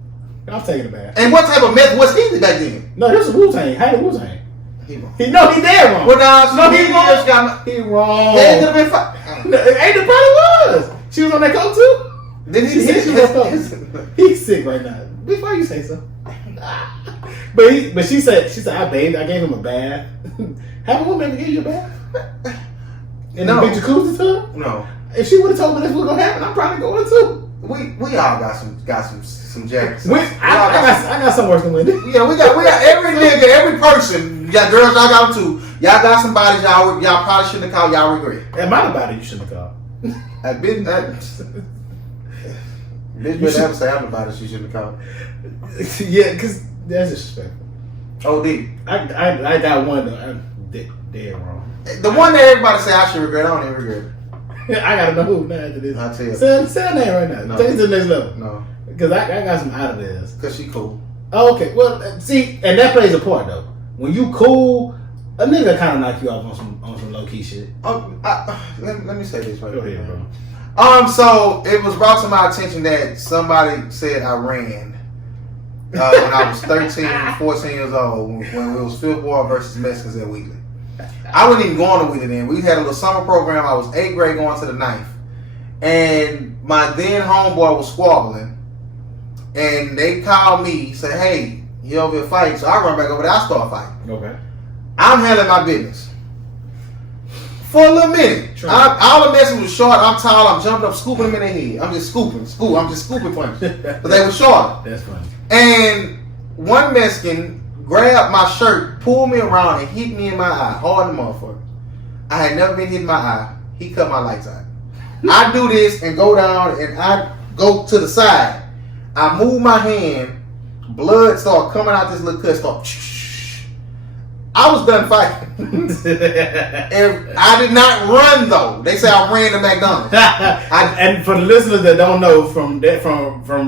I'm taking a bath. And what type of meth was he back then? No, this is Wu-Tang. How did Wu-Tang? He wrong. He dead wrong. Well, nah, No, he he wrong. just got. He wrong. Yeah, it could have been fine. No, it ain't the probably was. was. She was on that coke too. Then She said she was He's sick right now. Before you say so. But she said I bathed. I gave him a bath. Have a woman ever give you a bath? In the big jacuzzi tub? No. If she would have told me this was gonna happen, I'm probably going too. We all got some jackets. I got some worse than Wendy. Yeah, we got every nigga, every person. You got girls, y'all got them too. Y'all got some bodies y'all probably shouldn't have called. Y'all regret. Am I the body you shouldn't have called? Bitch better never say I'm the body she shouldn't have called. Yeah, because that's disrespectful. OD. I got one though. I'm dead wrong. The one that everybody say I should regret, I don't even regret it. I gotta know who now after this. I'll tell you. Say her name right now. No. Take it to the next level. No. Because I got some out of this. Because she cool. Oh, okay. Well, see, and that plays a part though. When you cool, a nigga kind of knock you off on some low key shit. Let me say this right Go ahead, bro. So it was brought to my attention that somebody said I ran when I was 13, 14 years old when it was Field War versus Mexicans at Wheatley. I wasn't even going to Wheatley then. We had a little summer program. I was 8th grade going to the 9th. And my then homeboy was squabbling. And they called me, said, hey, you over here fighting. So I run back over there. I start fighting. Okay. I'm handling my business. For a little minute. All the message was short. I'm tall. I'm jumping up, scooping them in the head. I'm just scooping. I'm just scooping punches. But they were short. That's funny. And one Mexican grabbed my shirt, pulled me around, and hit me in my eye. Hard in the motherfucker. I had never been hit in my eye. He cut my lights out. I do this and go down and I go to the side. I move my hand. Blood started coming out this little cut. I was done fighting. And I did not run though. They say I ran to McDonald's. And for the listeners that don't know, from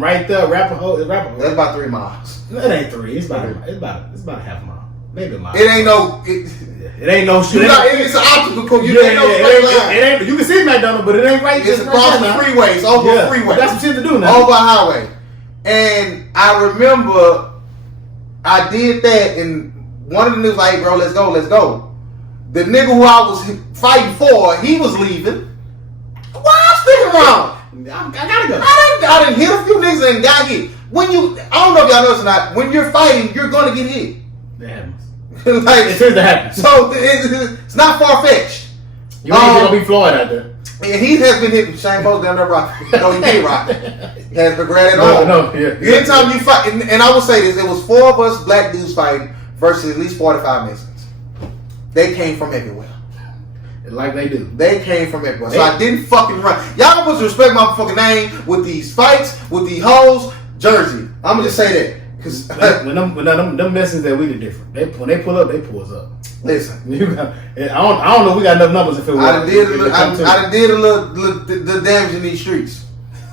right there, Arapahoe. That's about 3 miles. It ain't 3. It's about a half mile, maybe a mile. It ain't no. It ain't no shit. It's an obstacle course. You ain't no straight line. It ain't. You can see McDonald's, but it ain't right. It's across the freeway. It's over a freeway. That's some shit to do now. Over a highway. And I remember I did that, and one of the niggas like, hey, bro, let's go. The nigga who I was fighting for, he was leaving. Why I'm sticking around? I gotta go. I done hit a few niggas and got hit. I don't know if y'all know this or not, when you're fighting, you're gonna get hit. That happens. Like, it tends to happen. So it's not far-fetched. You ain't gonna be Floyd out there. And he has been hitting Shane Post down there rock. No, he did rock. He has been great at all. No, yeah. Anytime you fight, and I will say this, it was 4 of us black dudes fighting versus at least 45 Mexicans. They came from everywhere. Like they do. They came from everywhere. So I didn't fucking run. Y'all supposed to respect my fucking name with these fights, with these hoes, Jersey. I'm gonna just say that. Cause when them Mexicans that we do different. When they pull up, they pull us up. Listen, I don't know if we got enough numbers if it was. I done did a little damage in these streets.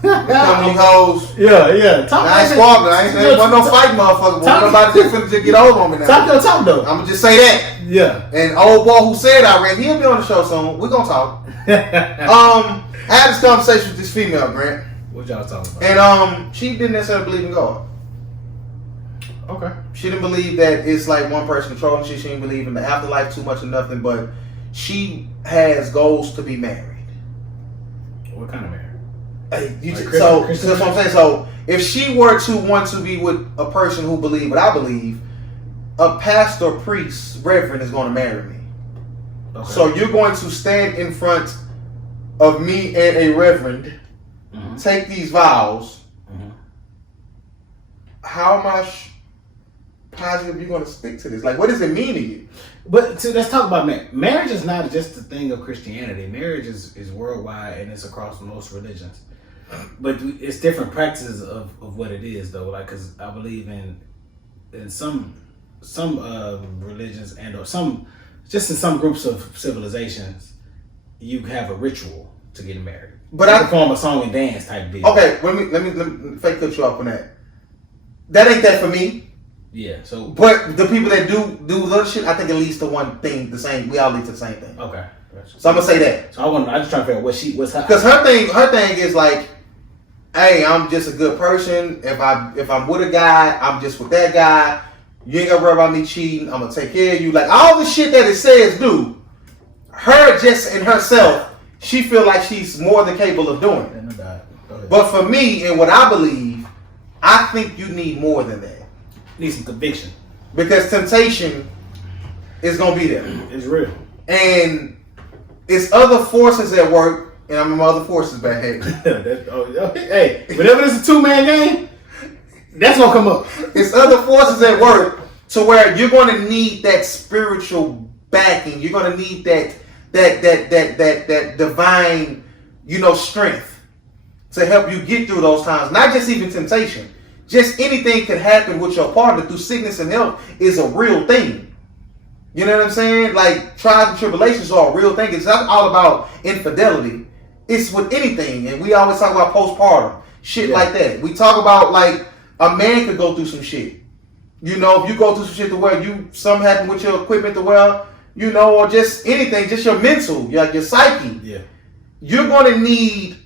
Some of these hoes. Yeah. I ain't squabbling. I ain't saying wasn't no fight, motherfucker. Nobody just finna get over on me now. Talk your talk though. I'm gonna just say that. Yeah. And old boy who said I ran, he'll be on the show soon. We're gonna talk. I had this conversation with this female, Grant. What y'all talking about? And she didn't necessarily believe in God. Okay. She didn't believe that it's like one person controlling shit. She didn't believe in the afterlife too much or nothing, but she has goals to be married. What kind of marriage? So that's what I'm saying. So if she were to want to be with a person who believe what I believe, a pastor, priest, reverend is going to marry me. Okay. So you're going to stand in front of me and a reverend, take these vows. How much positive you're going to stick to this? Like, what does it mean to you? But let's talk about marriage. Marriage is not just a thing of Christianity. Marriage is worldwide and it's across most religions. But it's different practices of what it is, though. Like, because I believe in some religions and or some just in some groups of civilizations, you have a ritual to get married. But I perform a song and dance type deal. Okay, let me fake cut you off on that. That ain't that for me. Yeah. So, but the people that do other shit, I think it leads to one thing, the same. We all lead to the same thing. Okay. So I'm gonna say that. So I just trying to figure out what's her. Because her thing is like, hey, I'm just a good person. If I'm with a guy, I'm just with that guy. You ain't gotta worry about me cheating. I'm gonna take care of you. Like all the shit that it says do. Her just in herself she feel like she's more than capable of doing it. Yeah, no doubt. Go ahead. But for me, and what I believe, I think you need more than that. Need some conviction. Because temptation is going to be there. It's real. And it's other forces at work, and I'm in other forces back here. Hey, whenever it's a 2-man game, that's going to come up. It's other forces at work to where you're going to need that spiritual backing. You're going to need that divine, strength to help you get through those times. Not just even temptation. Just anything could happen with your partner through sickness and health is a real thing. You know what I'm saying? Like trials and tribulations are a real thing. It's not all about infidelity. It's with anything. And we always talk about postpartum. Shit like that. We talk about like a man could go through some shit. If you go through some shit to where something happen with your equipment to where, or just anything, just your mental, your psyche. Yeah. You're going to need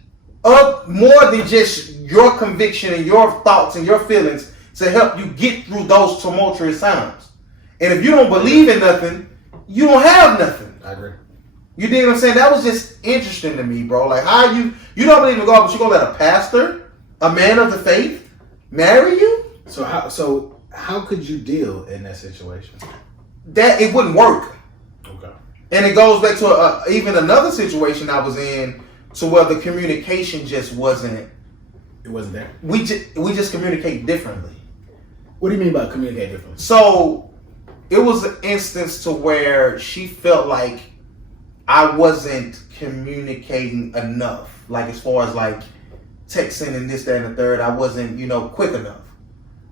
more than just your conviction and your thoughts and your feelings to help you get through those tumultuous times. And if you don't believe in nothing, you don't have nothing. I agree. You dig what I'm saying? That was just interesting to me, bro. Like how you don't believe in God, but you gonna let a pastor, a man of the faith, marry you? So how could you deal in that situation? That it wouldn't work. Okay. And it goes back to even another situation I was in, to where the communication just wasn't. It wasn't there. We just communicate differently. What do you mean by communicate differently? So it was an instance to where she felt like I wasn't communicating enough. Like as far as like texting and this, that, and the third, I wasn't, quick enough.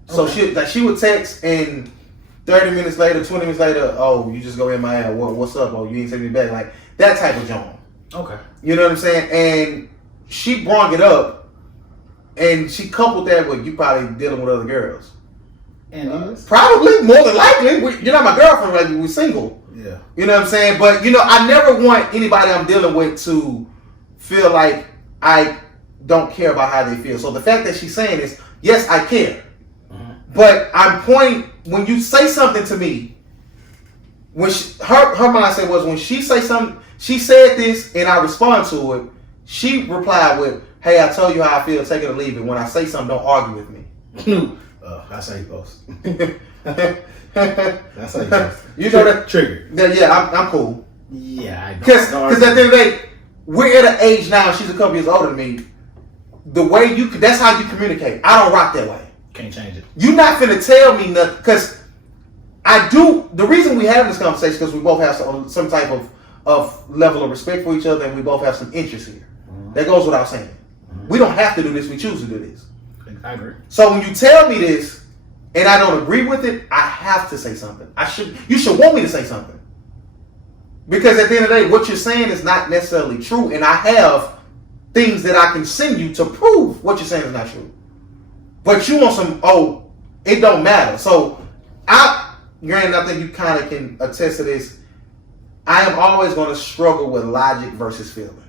So she would text and 30 minutes later, 20 minutes later, oh, you just go in my head, what's up? Oh, you ain't sending me back. Like that type of genre. Okay. You know what I'm saying? And she brought it up and she coupled that with you probably dealing with other girls. And probably, more than likely. You're not my girlfriend, like we're single. Yeah. You know what I'm saying? But, I never want anybody I'm dealing with to feel like I don't care about how they feel. So the fact that she's saying this, yes, I care. Mm-hmm. But I'm pointing, when you say something to me, when her mindset was when she say something, she said this and I respond to it, she replied with, hey, I told you how I feel, take it or leave it. When I say something, don't argue with me. That's how you post. That's how you post. You know that trigger. Yeah, I'm cool. Yeah, I know. Because at the end of the day, we're at an age now, she's a couple years older than me. The way that's how you communicate. I don't rock that way. Can't change it. You're not finna tell me nothing, because I do. The reason we have this conversation because we both have some type of level of respect for each other, and we both have some interest here. Mm-hmm. That goes without saying. Mm-hmm. We don't have to do this. We choose to do this. I agree. So when you tell me this and I don't agree with it, I have to say something. You should want me to say something. Because at the end of the day, what you're saying is not necessarily true, and I have things that I can send you to prove what you're saying is not true. But you want it don't matter. So granted, I think you kind of can attest to this. I am always going to struggle with logic versus feeling.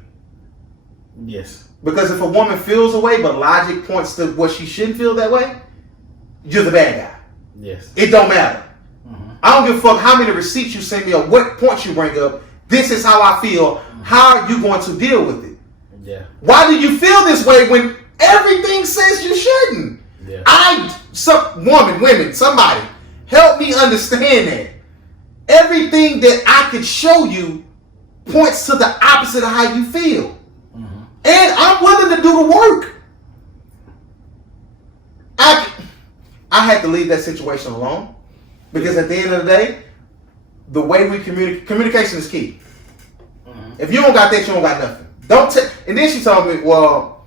Yes. Because if a woman feels a way, but logic points to what she shouldn't feel that way, you're the bad guy. Yes. It don't matter. Mm-hmm. I don't give a fuck how many receipts you send me or what points you bring up. This is how I feel. Mm-hmm. How are you going to deal with it? Yeah. Why do you feel this way when everything says you shouldn't? Yeah. Women, somebody, help me understand that. Everything that I could show you points to the opposite of how you feel. Mm-hmm. And I'm willing to do the work. I had to leave that situation alone because at the end of the day, the way we communication is key. Mm-hmm. If you don't got that, you don't got nothing. And then she told me, well,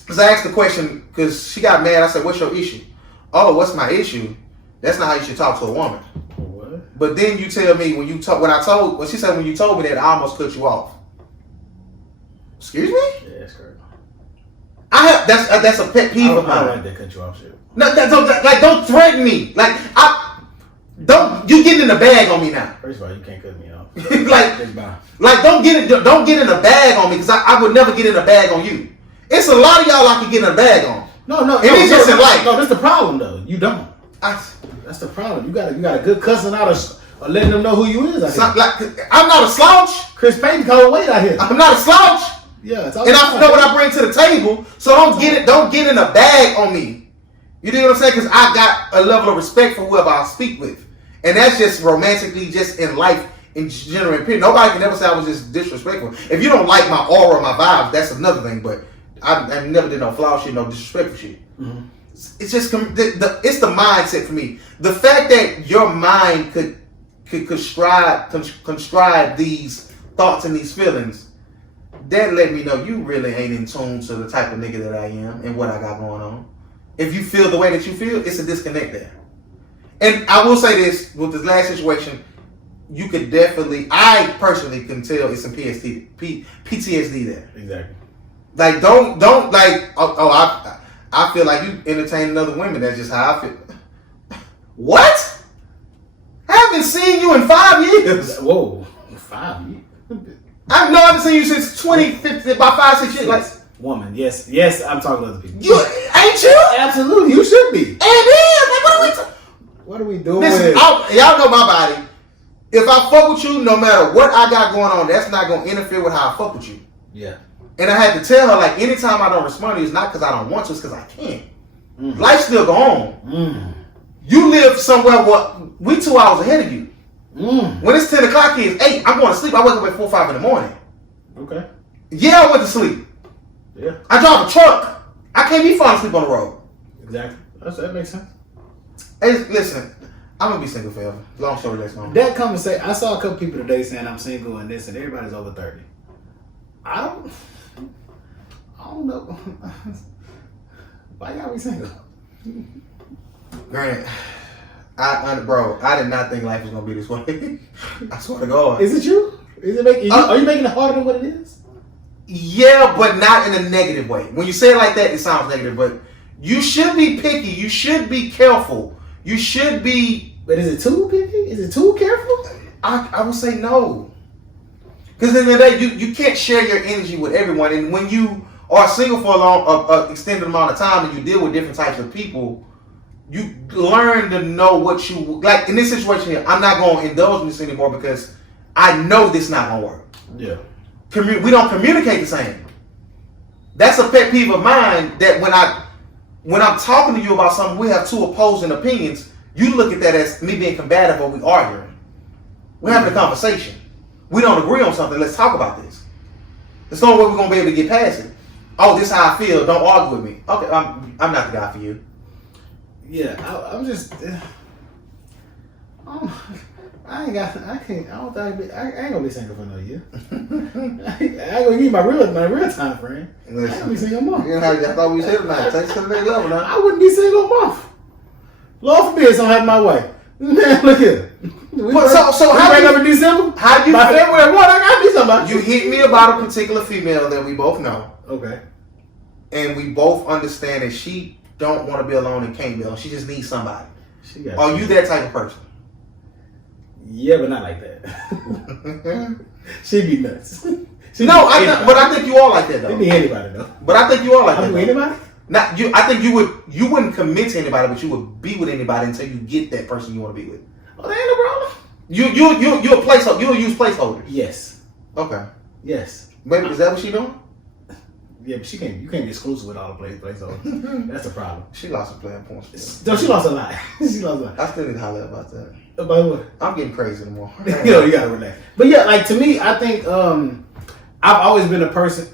because I asked the question, because she got mad. I said, what's your issue? Oh, what's my issue? That's not how you should talk to a woman. What? But then you tell me when she said when you told me that, I almost cut you off. Excuse me? Yeah, that's correct. That's a pet peeve of mine. I don't like that cut you off shit. No, don't threaten me. You getting in the bag on me now. First of all, you can't cut me off. Don't get in the bag on me, because I would never get in the bag on you. It's a lot of y'all I can get in a bag on. No, that's the problem though. You don't. That's the problem. You got a good cousin out Or letting them know who you is out So, here. like, I'm not a slouch. Chris Payne cold weight out here. I'm not a slouch. Yeah, it's all And I know what I bring to the table. So don't get in a bag on me. You know what I'm saying? Because I got a level of respect for whoever I speak with. And that's just romantically, just in life, in general. Period. Nobody can ever say I was just disrespectful. If you don't like my aura or my vibes, that's another thing. But I never did no flower shit, no disrespectful shit. Mm-hmm. It's just it's the mindset for me. The fact that your mind could conscribe these thoughts and these feelings, that let me know you really ain't in tune to the type of nigga that I am and what I got going on. If you feel the way that you feel, it's a disconnect there. And I will say this, with this last situation, you could definitely, I personally can tell it's some PTSD there. Exactly. Like, don't like, I feel like you entertaining other women. That's just how I feel. What? I haven't seen you in 5 years. Whoa, 5 years. I haven't seen you since 2015, about 5-6 years. Like, woman, yes, I'm talking to other people. you ain't you? Absolutely, you should be. And then, like, what are we talking? What are we doing? Listen, y'all know my body. If I fuck with you, no matter what I got going on, that's not gonna interfere with how I fuck with you. Yeah. And I had to tell her, like, anytime I don't respond to you, it's not because I don't want to, it's because I can't. Life still go on. You live somewhere where we 2 hours ahead of you. When it's 10 o'clock, it's 8. I'm going to sleep. I wake up at 4 or 5 in the morning. Okay. Yeah, I went to sleep. Yeah. I drive a truck. I can't be falling asleep on the road. Exactly. That makes sense. Hey, listen, I'm going to be single forever. Long story, that's long. That conversation, I saw a couple people today saying I'm single and this, and everybody's over 30. I don't know. Why y'all be single? Grant, I did not think life was gonna be this way. I swear to God. Is it you? Are you making it harder than what it is? Yeah, but not in a negative way. When you say it like that, it sounds negative. But you should be picky. You should be careful. You should be. But is it too picky? Is it too careful? I would say no. Because at the end of the day, you can't share your energy with everyone. And when you are single for a long, extended amount of time, and you deal with different types of people, you learn to know what you like. In this situation here, I'm not going to indulge in this anymore because I know this not going to work. Yeah. We don't communicate the same. That's a pet peeve of mine. That when I'm talking to you about something, we have two opposing opinions. You look at that as me being combative or we arguing. We're having a conversation. We don't agree on something. Let's talk about this. There's no way we're gonna be able to get past it. Oh, this is how I feel. Don't argue with me. Okay, I'm not the guy for you. Yeah, I'm just. I ain't gonna be single for no year. I ain't gonna give my real time frame. Listen, I ain't gonna be single a month. You know how I thought we said tonight. Take it to the next level now. I wouldn't be single a month. Lord forbid something happen my way. Man, look here. So how break up in December? How you by February 1, I gotta be somebody. You hit me about a particular female that we both know. Okay. And we both understand that she don't want to be alone and can't be alone. She just needs somebody. Are you that type of person? Yeah, but not like that. She'd be nuts. But I think you are like that though. She'd be anybody though. But I think you are like that. Anybody? Not you. I think you wouldn't commit to anybody, but you would be with anybody until you get that person you want to be with. Oh, that ain't no problem. You a placeholder. You'll use placeholders. Yes. Okay. Yes. Maybe is that what she doing? Yeah, but you can't be exclusive with all the placeholders. That's the problem. She lost some playing points. No, she lost a lot. She lost a lot. I still need to holler about that. About what? I'm getting crazy anymore. You gotta relax. But yeah, like to me, I think I've always been a person.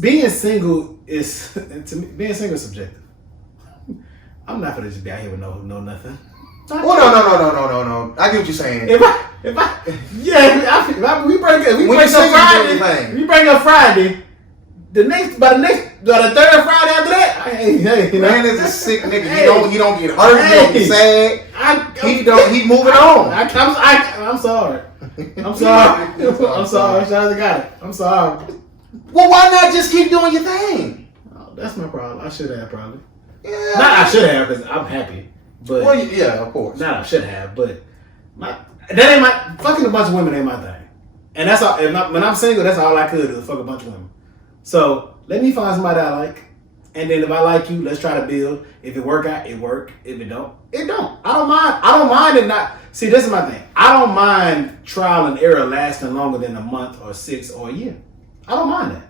Being single is to me. Being single is subjective. I'm not gonna just be out here with no nothing. Oh no. I get what you're saying. We bring up Friday. The third Friday after that, Man is a sick nigga. He don't get hurt. He don't get sad. He moving on. I'm sorry. I'm sorry. Shout out to God. I'm sorry. Well, why not just keep doing your thing? Oh, that's my problem. I should have probably. Yeah. Not I should have because I'm happy. But well, yeah, of course. Not I should have, but that ain't my fucking a bunch of women ain't my thing. And that's all. When I'm single, that's all I could do is fuck a bunch of women. So let me find somebody I like And then if I like you, let's try to build. If it work out, it work. If it don't, it don't. I don't mind. I don't mind it not. See, this is my thing. I don't mind trial and error lasting longer than a month or 6 or a year. I don't mind that.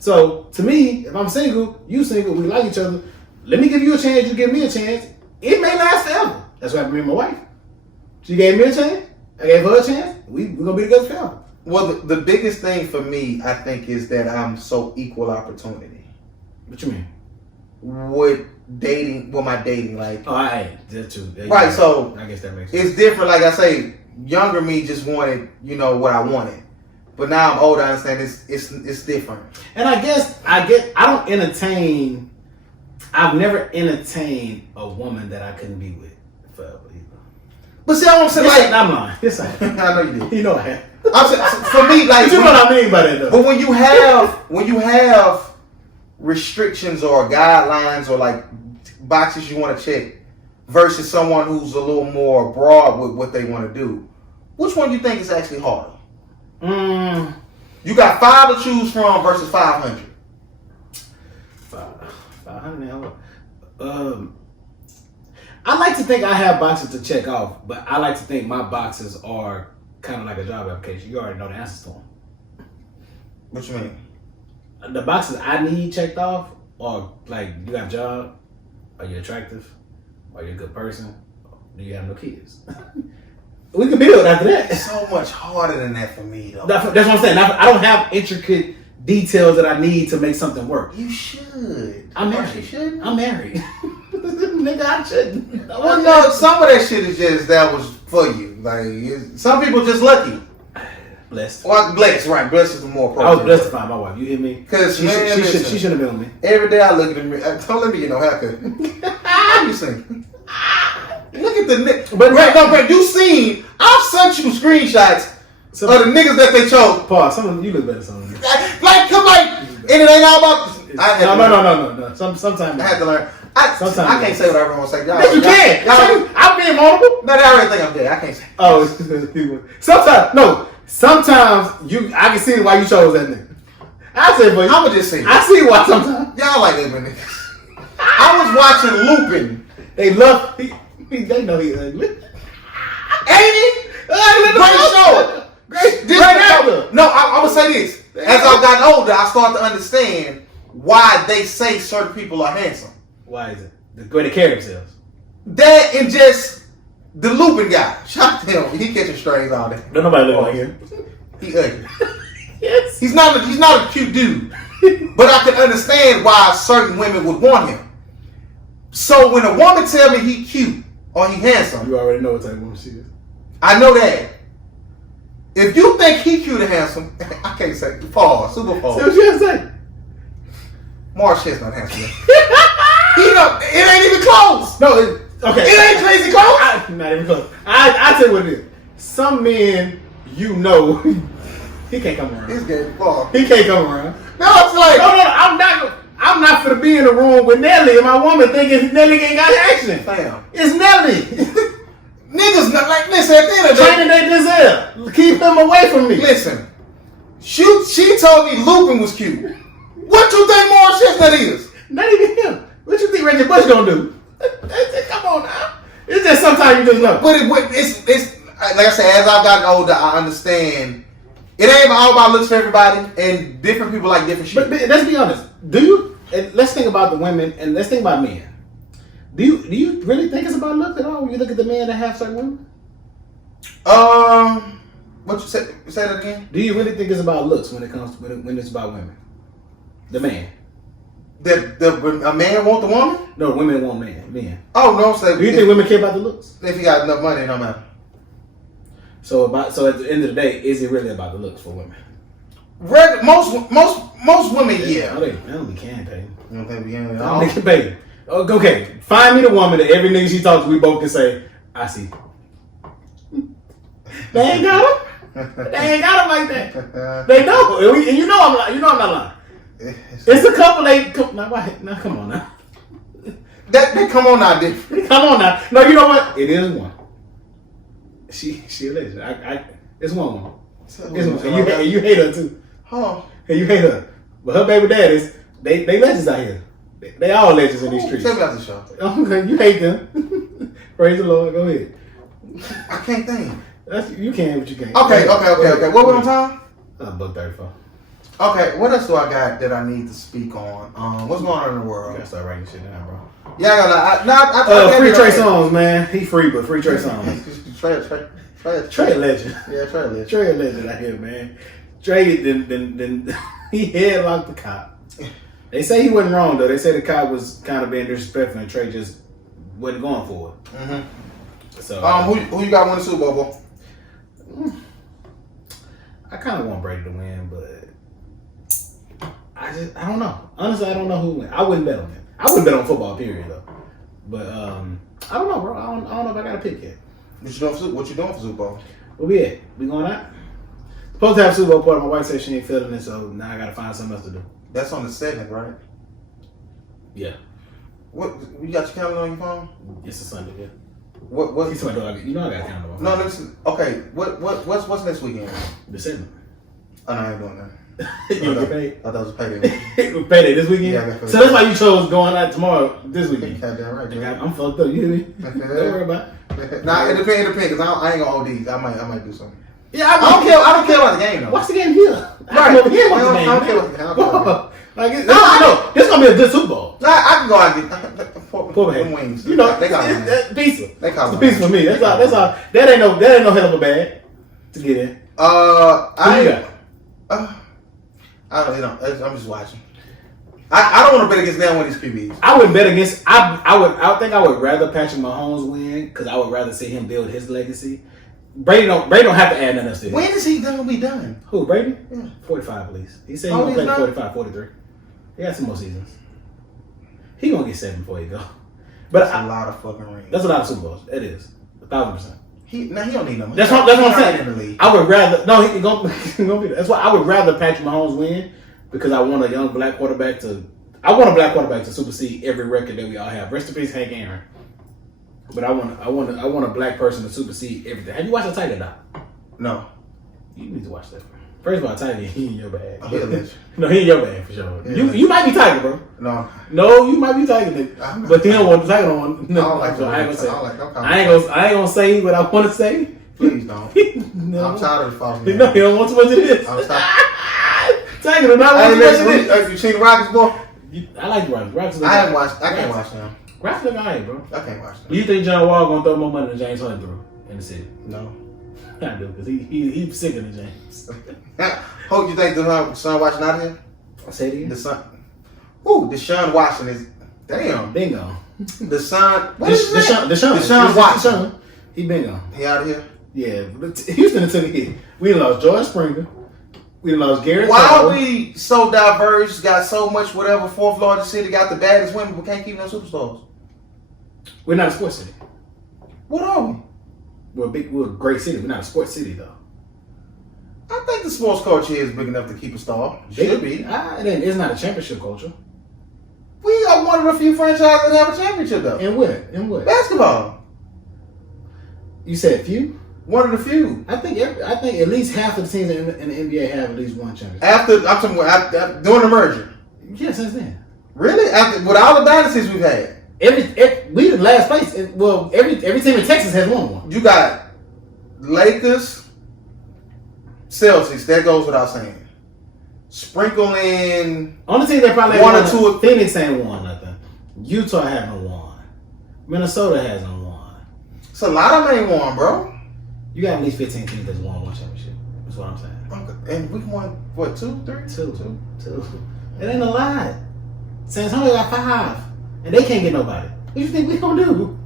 So to me, if I'm single, you single, we like each other. Let me give you a chance. You give me a chance. It may last forever. That's what happened to me and my wife. She gave me a chance. I gave her a chance. We're gonna be together forever. Well, the biggest thing for me, I think, is that I'm so equal opportunity. What you mean? With dating, with my dating, like. Oh, I that too. Right, so I guess that makes sense. it's different. Like I say, younger me just wanted, what I wanted, but now I'm older. I understand it's different. And I guess I don't entertain. I've never entertained a woman that I couldn't be with forever either. But see, I want to say Yes, like I'm lying. Yes, I I have. know you did. You know I have. I'm saying, for me, like, But you know what I mean by that though. but when you have restrictions or guidelines or like boxes you want to check versus someone who's a little more broad with what they want to do, which one do you think is actually harder? You got 5 to choose from versus 500. 500. I like to think I have boxes to check off, but I like to think my boxes are kind of like a job application. You already know the answers to them. What you mean? The boxes I need checked off are like, you got a job, are you attractive, are you a good person, do you have no kids? We can build after that. It's so much harder than that for me, though. That's what I'm saying. I don't have intricate details that I need to make something work. You should. I'm Or married. you shouldn't. I'm married. Nigga, I shouldn't. Well, no, some of that shit is just that was for you. Like some people just lucky. Blessed. Well, blessed, right? Blessed is the more appropriate. I was blessed to find my wife. You hear me? 'Cause, she man, listen. should have been with me. Every day I look at the mirror. Don't let me get no haircut. How you seen? Look at the nigga. But- But you seen? I've sent you screenshots of the niggas that they chose. Paul, some of you look better than some of them. Like, come like, and it ain't all about. I had to learn. No. Sometimes I had to learn. Sometimes I can't say what I want to say. Y'all, Yes, you can. Y'all, I'm being vulnerable. no, they already think I'm dead. I can't say. Oh, sometimes I can see why you chose that nigga. I said, but I'ma just say. I see why sometimes Y'all like ugly niggas. I was watching Lupin. they love. They know he ugly. Ain't it? Great show. Great actor. No, I'm gonna say this. As I've gotten older, I start to understand why they say certain people are handsome. Why is it? The way they carry themselves. That and just the Lupin guy. Shout to him. He catching strays all day. Don't nobody look like him. He ugly. Yes. He's not a cute dude. But I can understand why certain women would want him. So when a woman tell me he cute or he handsome, You already know what type of woman she is. I know that. If you think he cute and handsome, I can't say pause, super See pause. what you say? Marsh Chestnut handsome. It ain't even close. No, okay. It ain't crazy close. Not even close. I tell you what it is. Some men, he can't come around. This game pause. He can't come around. No, it's like No, I'm not for to be in the room with Nelly and my woman thinking Nelly ain't got action. fam. It's Nelly. Niggas not like listen at the end of the Training they Giselle. Keep him away from me. listen. She told me Lupin was cute. What you think Marsh Chestnut is? Not even him. What you think Reggie Bush gonna do? Come on now. It's just sometimes you just know. But it's like I said, as I've gotten older, I understand. It ain't all about looks for everybody, and different people like different shit. But let's be honest. And let's think about the women, and let's think about men. Do you really think it's about look at all when you look at the men that have certain women? What you say? Say that again. Do you really think it's about looks when it comes to, when it's about women? The man. A man want the woman? No, women want men. Oh no, say Do you think women care about the looks? if you got enough money, it don't matter. So at the end of the day, is it really about the looks for women? Most women, yeah. No, they don't be campaigning. You don't think we can? No, they can pay. Okay, find me the woman that every nigga she talks to, we both can say, I see. They ain't got him. They ain't got him like that. They know, and you know I'm not lying. It's a couple. Now come on now. That come on now, different. Come on now. No, you know what? It is one. She a legend. It's one woman. It's one. And you hate her too. Oh, And you hate her. But her baby daddies, they legends out here. They all legends in these streets. Tell me about the show. Okay, you hate them. Praise the Lord. Go ahead. I can't think. You can, but you can't. Okay. What we on time? $1.34. Okay, what else do I got that I need to speak on? What's going on in the You world? gotta start writing shit down, bro. Yeah, I Free Trey Songz, man. He free, but free Trey Songz. Trey a legend. Yeah, Trey a legend. Trey a legend out here, man. Trey then he headlocked the cop. They say he wasn't wrong though. They say the cop was kind of being disrespectful and Trey just wasn't going for it. Mm-hmm. So who you got winning the Super Bowl? I kind of want Brady to win, but I don't know. Honestly, I don't know who win. I wouldn't bet on him. I wouldn't bet on football, period, though. But I don't know, bro. I don't know if I got a pick yet. What you doing for Super Bowl? Where we at? We going out? Supposed to have Super Bowl party. My wife said she ain't feeling it, so now I gotta find something else to do. That's on the 7th, right? Yeah. What you got your calendar on your phone? It's a Sunday, yeah. What? He's like, you know I got a calendar on my No, phone. listen. Okay, what's next weekend? The 7th. Oh, no, I ain't doing that. You get paid? I thought it was payday. Payday this weekend? Yeah, I got paid. So that's why you chose going out tomorrow, this weekend. Goddamn right, man. I'm fucked up, you hear me? Don't worry about it. Nah, it depends, because I ain't gonna OD. I might do something. Yeah, I don't care about the game, though. Watch the game here. I Right. come over here and watch the I game. don't care about the game. I don't care about Like, I know. This gonna be a good Super Bowl. Nah, I can go out and get Poor them man. wings. You know, they got them. it's pizza. They call It's a them pizza for me. That's all. That ain't no hell of a bag to get in. Who you got? I don't know. I'm just watching. I don't want to bet against them one of these QBs. I wouldn't bet against. I think I would rather Patrick Mahomes win because I would rather see him build his legacy. Brady don't have to add nothing else to it. When is he gonna be done? Who, Brady? Yeah. 45 at least. He said Oh, he's gonna he's play not? 45, 43. He got some more seasons. He gonna get 7 before he go. But That's a lot of fucking rings. that's a lot of Super Bowls. It is 1,000%. He don't need no money. That's what I'm saying. In the league. I would rather he gonna be. That's why I would rather Patrick Mahomes win because I want a young black quarterback to. I want a black quarterback to supersede every record that we all have. Rest in peace, Hank Aaron. But I want a black person to supersede everything. Have you watched the Tiger doc? No. You need to watch that. First of all, Tiger, he in your bag. Oh, he a legend. No, he in your bag for sure. Yeah. You might be Tiger, bro. No. No, you might be Tiger, nigga. I'm not. But he don't want the Tiger. Don't want. I don't like so I ain't gonna say. I ain't gonna say what I want to say. Please don't. No. I'm tired of the false. No, he don't want too much of this. I'm tired. Tiger do not want too much of this. You seen the Rockets, boy? I like the Rockets. Rockets look I alright. can't watch them. Rockets look alright, bro. I can't watch them. Do you think John Wall gonna throw more money than James Harden threw in the city? No. I do, because he's sicker than James. Hope you think the son watching out here? I say it again. The son. Ooh, Deshaun Watson is. Damn. Bingo. The son. What is his name? Deshaun Watson. Watson. He bingo. He out of here. Yeah, but Houston took a hit. We done lost George Springer. We done lost Garrett. Why Cole. are we so diverse? Got so much whatever. Fourth largest city. Got the baddest women, but can't keep no superstars. We're not a sports city. What are we? We're a great city. We're not a sports city though. I think the sports culture here is big enough to keep a star. Should be. It's not a championship culture. We are one of the few franchises that have a championship though. And what? And Basketball. You said few? One of the few. I think at least half of the teams in the NBA have at least one championship. I'm talking about during the merger. Yeah, since then. Really? With all the dynasties we've had. We in last place. Every team in Texas has won one. You got Lakers, Celtics. That goes without saying. Sprinkle in Only team that probably one or won, two. Phoenix ain't won nothing. Utah haven't won. Minnesota hasn't won. It's a lot of them ain't won, bro. You got at least 15 teams that's won one championship. That's what I'm saying. And we won what, 2, 3? Two. It ain't a lot. San Antonio got 5, and they can't get nobody. What do you think we gonna do?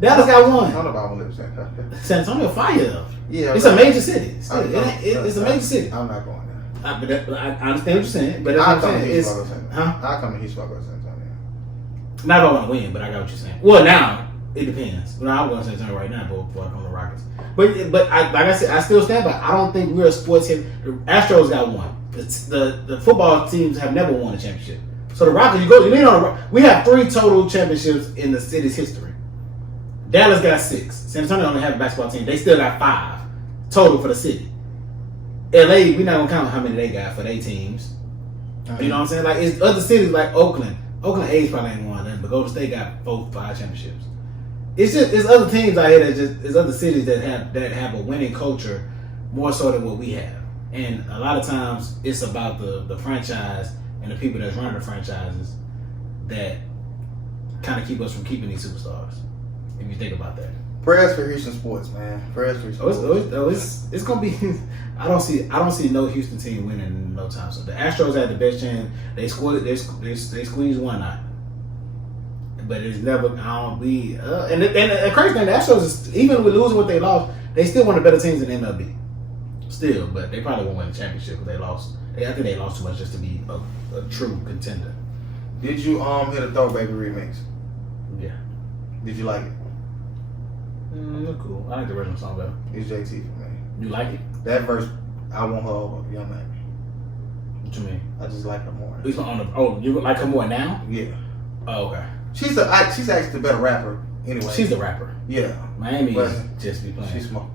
Dallas got I 1. don't know about one that. San Antonio fire though. Yeah, It's right. a major city. It's I know. a major city. I'm not going there. I understand what you're saying, but that's I'll what come I'm to saying. Houston. It's, huh? I'll come to Houston. I'll go to San Antonio. Not if I want to win, but I got what you're saying. Well, now it depends. Well, I'm going to San Antonio right now, before I come to Rockets. But like I said, I still stand by. I don't think we're a sports team. The Astros got 1. The football teams have never won a championship. So the Rockets, we have 3 total championships in the city's history. Dallas got 6. San Antonio only have a basketball team. They still got 5 total for the city. LA, we're not gonna count how many they got for their teams. You know what I'm saying? Like it's other cities like Oakland, Oakland A's probably ain't won nothing, but Golden State got 4-5 championships. It's other teams out here it's other cities that have a winning culture more so than what we have. And a lot of times it's about the franchise and the people that's running the franchises that kind of keep us from keeping these superstars. If you think about that. Prayers for Houston sports, man. Prayers for Houston sports. It's gonna be. I don't see no Houston team winning in no time. So the Astros had the best chance. They squeezed one out, but it's never. I don't be. And the crazy thing, the Astros is, even with losing what they lost, they still one of the better teams in MLB. Still, but they probably won't win the championship because they lost. I think they lost too much just to be a true contender. Did you hit a Throw Baby remix? Yeah. Did you like it? Look cool. I like the original song better. It's JT for me. You like it? That verse, I want her over Young Name. What you mean? I just like her more. You like her more now? Yeah. Oh, okay. She's actually the better rapper anyway. She's the rapper. Yeah. Miami But is just be playing. She smoked.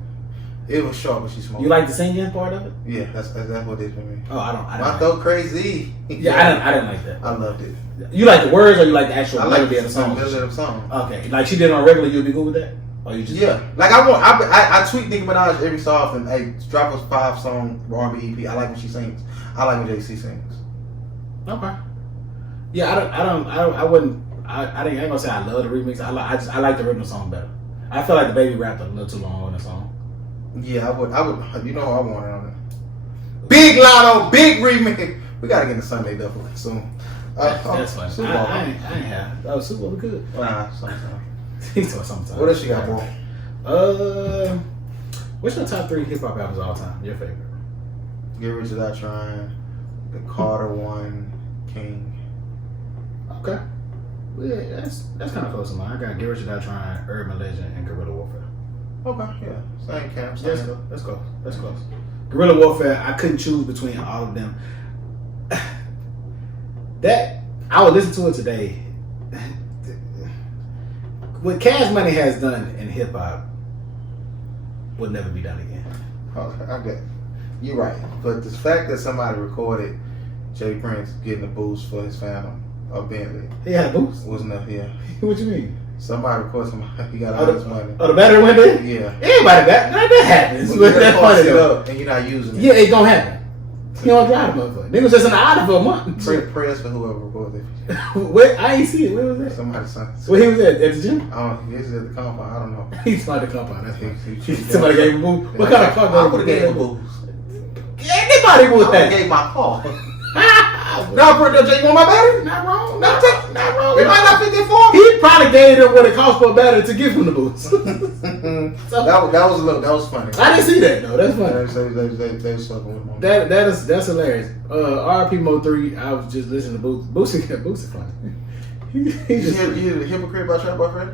It was short, but she smoked. You like the singing part of it? Yeah, that's what it is for me. Oh, I My don't. throat crazy. Yeah, I didn't like that. I loved it. You like the words or you like the actual I like melody of the song? melody of the song. Okay, like she did it on regular, you'd be good with that? Or you just Like I tweet Nicki Minaj every so often. Hey, drop us 5-song R&B EP. I like when she sings. I like when JC sings. Okay. Yeah, I ain't gonna say I love the remix. I like the original song better. I feel like the baby rapped a little too long on the song. Yeah, I would. You know, I want it on there. Big Lotto, big remix. We gotta get the Sunday Duffel soon. That's funny. Super Bowl. I ain't have. That was Super Bowl good. Nah, sometime. He told sometimes. What else you got, bro? What's your top 3 hip hop albums of all time? Your favorite? Get Rich or Die Trying, the Carter one, King. Okay. Well, yeah, that's kind of close to mine. I got Get Rich or Die Trying, Urban Legend, and Guerrilla Warfare. Okay, yeah, same camp. Yeah, that's close. That's close. Guerrilla Warfare, I couldn't choose between all of them. That I would listen to it today. What Cash Money has done in hip hop would never be done again. Okay, I get. You're right, but the fact that somebody recorded Jay Prince getting a boost for his family, a Bentley, He had a boost. wasn't enough. Yeah, What you mean? somebody recorded somebody. He got all this money. Oh, the battery went there? Yeah. Everybody that happens. But But you that's gotta funny parse it though. up and you're not using it. Yeah, it don't happen. You don't drive the motherfucker. Niggas just in the island for a month. Prayers for whoever recorded it. Where I ain't see it. Where was that? Somebody sent. Where he was at the gym? He's at the compound. I don't know. He's started to compound. That's fine. He- Somebody gave him a boost. What kind of car? I would have gave him a boost. Anybody I would would have that. gave my car. No, bro, Jay, you want my battery? Not wrong. Not wrong. It might not fit there for me. He probably gave them what it cost for a battery to give him the boost. That was funny. I didn't see that though. That's funny. They was fucking with him. That's hilarious. RP Mo 3. I was just listening to Boosie. Boosie funny. He You just hear the Hypocrite by Trap Boy Freddy?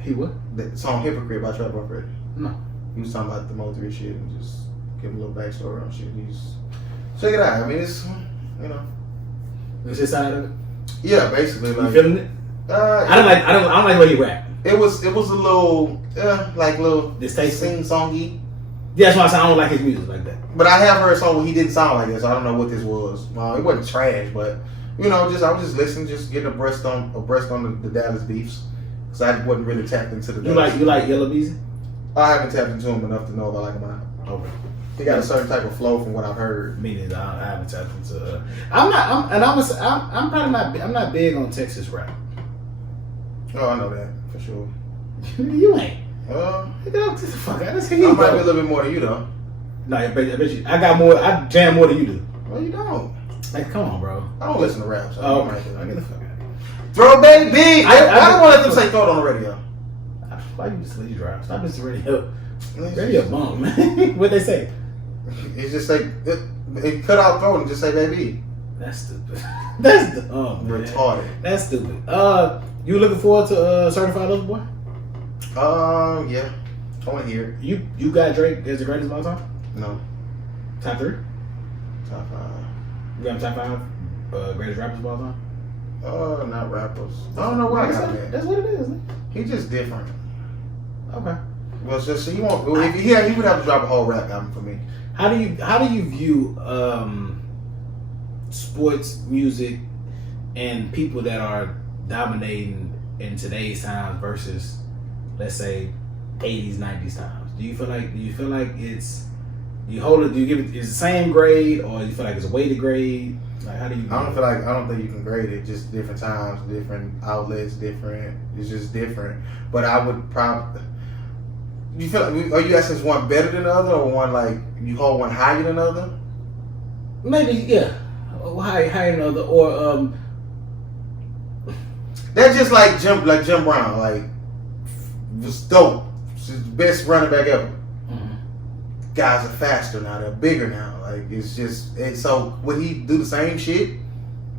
he what? The song Hypocrite by Trap Boy Freddy. No. He was talking about the Mo 3 shit and just give him a little backstory on shit. Check it out. I mean, it's, you know. What's his side of it? Yeah, basically. You Like, feeling it? I don't like the way he rap. It was a little, little Distasteful? sing-songy. Yeah, that's why I said I don't like his music like that. But I have heard a song where he didn't sound like this. I don't know what this was. It wasn't trash, but you know, I was just listening, just getting abreast on the Dallas beefs, because I wasn't really tapped into the. You like Yellow Beezy? I haven't tapped into him enough to know if I like him or not. Okay. He got a certain type of flow from what I've heard. Me neither. I haven't tapped into. I'm probably not. I'm not big on Texas rap. Oh, I know that for sure. You ain't. Get out the fuck out. Let's hear I you might be a go. little bit more than you though. No, I bet you. I got more. I jam more than you do. Well, you don't. Like, come on, bro. I don't listen to rap. So Oh, I might I get the fuck out. Throw baby. I don't want to let them say throw it on the radio. Why you just let you drive? Stop this radio. Radio bum, man. What they say? It's just like it cut out throat and just say baby. That's stupid. That's dumb. Man. Retarded. That's stupid. You looking forward to Certified Lover Boy? Yeah. I want to hear it. You got Drake as the greatest of all time? No. Top 3? Top 5. You got him top 5 greatest rappers of all time? Not rappers. I don't know why I got that. That's what it is. He's just different. Okay. Well, it's just he won't. If he would have to drop a whole rap album for me. How do you view sports music and people that are dominating in today's times versus, let's say, 80s, 90s times? Do you feel like it's, do you give it, is the same grade, or do you feel like it's a weighted grade? Like, how do you? I don't think you can grade it. Just different times, different outlets, different. It's just different. But I would probably. You feel like, are you asking is one better than the other, or one like you hold one higher than the other? Maybe, yeah, higher than the other, or That's just like Jim Brown, like was dope. He's the best running back ever. Guys are faster now. They're bigger now. Like it's just. And so would he do the same shit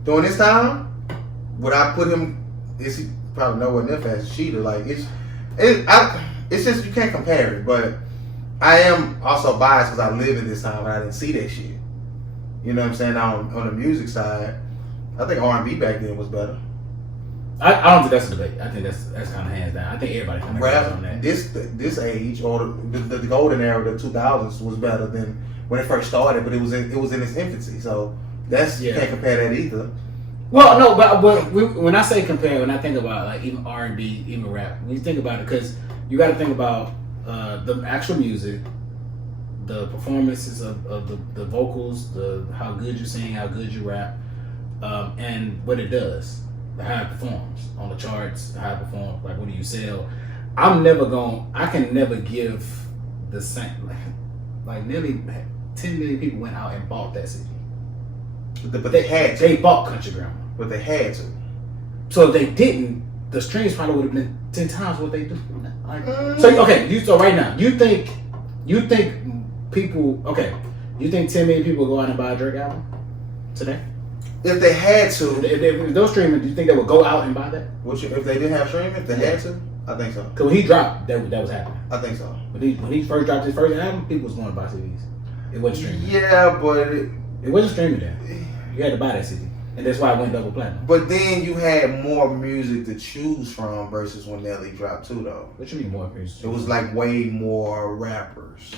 during this time? Would I put him? Is he probably nowhere near fast as Cheetah? Like it's just you can't compare it. But I am also biased because I lived in this time and I didn't see that shit. You know what I'm saying? On the music side, I think R&B back then was better. I don't think that's a debate. I think that's kind of hands down. I think everybody can agree on that. This age or the golden era, the 2000s was better than when it first started, but it was in its infancy. So you can't compare that either. Well, no, but when I say compare, when I think about like even R&B, even rap, when you think about it, because you got to think about the actual music, the performances of the vocals, how good you sing, how good you rap, and what it does. How it performs on the charts, how it performs, like what do you sell? I can never give the same, like nearly 10 million people went out and bought that CD. But they had to. They bought Country Grammar. But they had to. So if they didn't, the streams probably would have been 10 times what they do. Like, so right now, you think people, you think 10 million people go out and buy a Drake album today? If they had to, if those streaming, do you think they would go out and buy that? If they didn't have streaming, if they had to, I think so. Because when he dropped, that was happening. I think so. When he first dropped his first album, people was going to buy CDs. It wasn't streaming. Yeah, but it wasn't streaming then. You had to buy that CD, and that's why it went double platinum. But then you had more music to choose from versus when Nelly dropped too, though. What you mean more music? It was like way more rappers.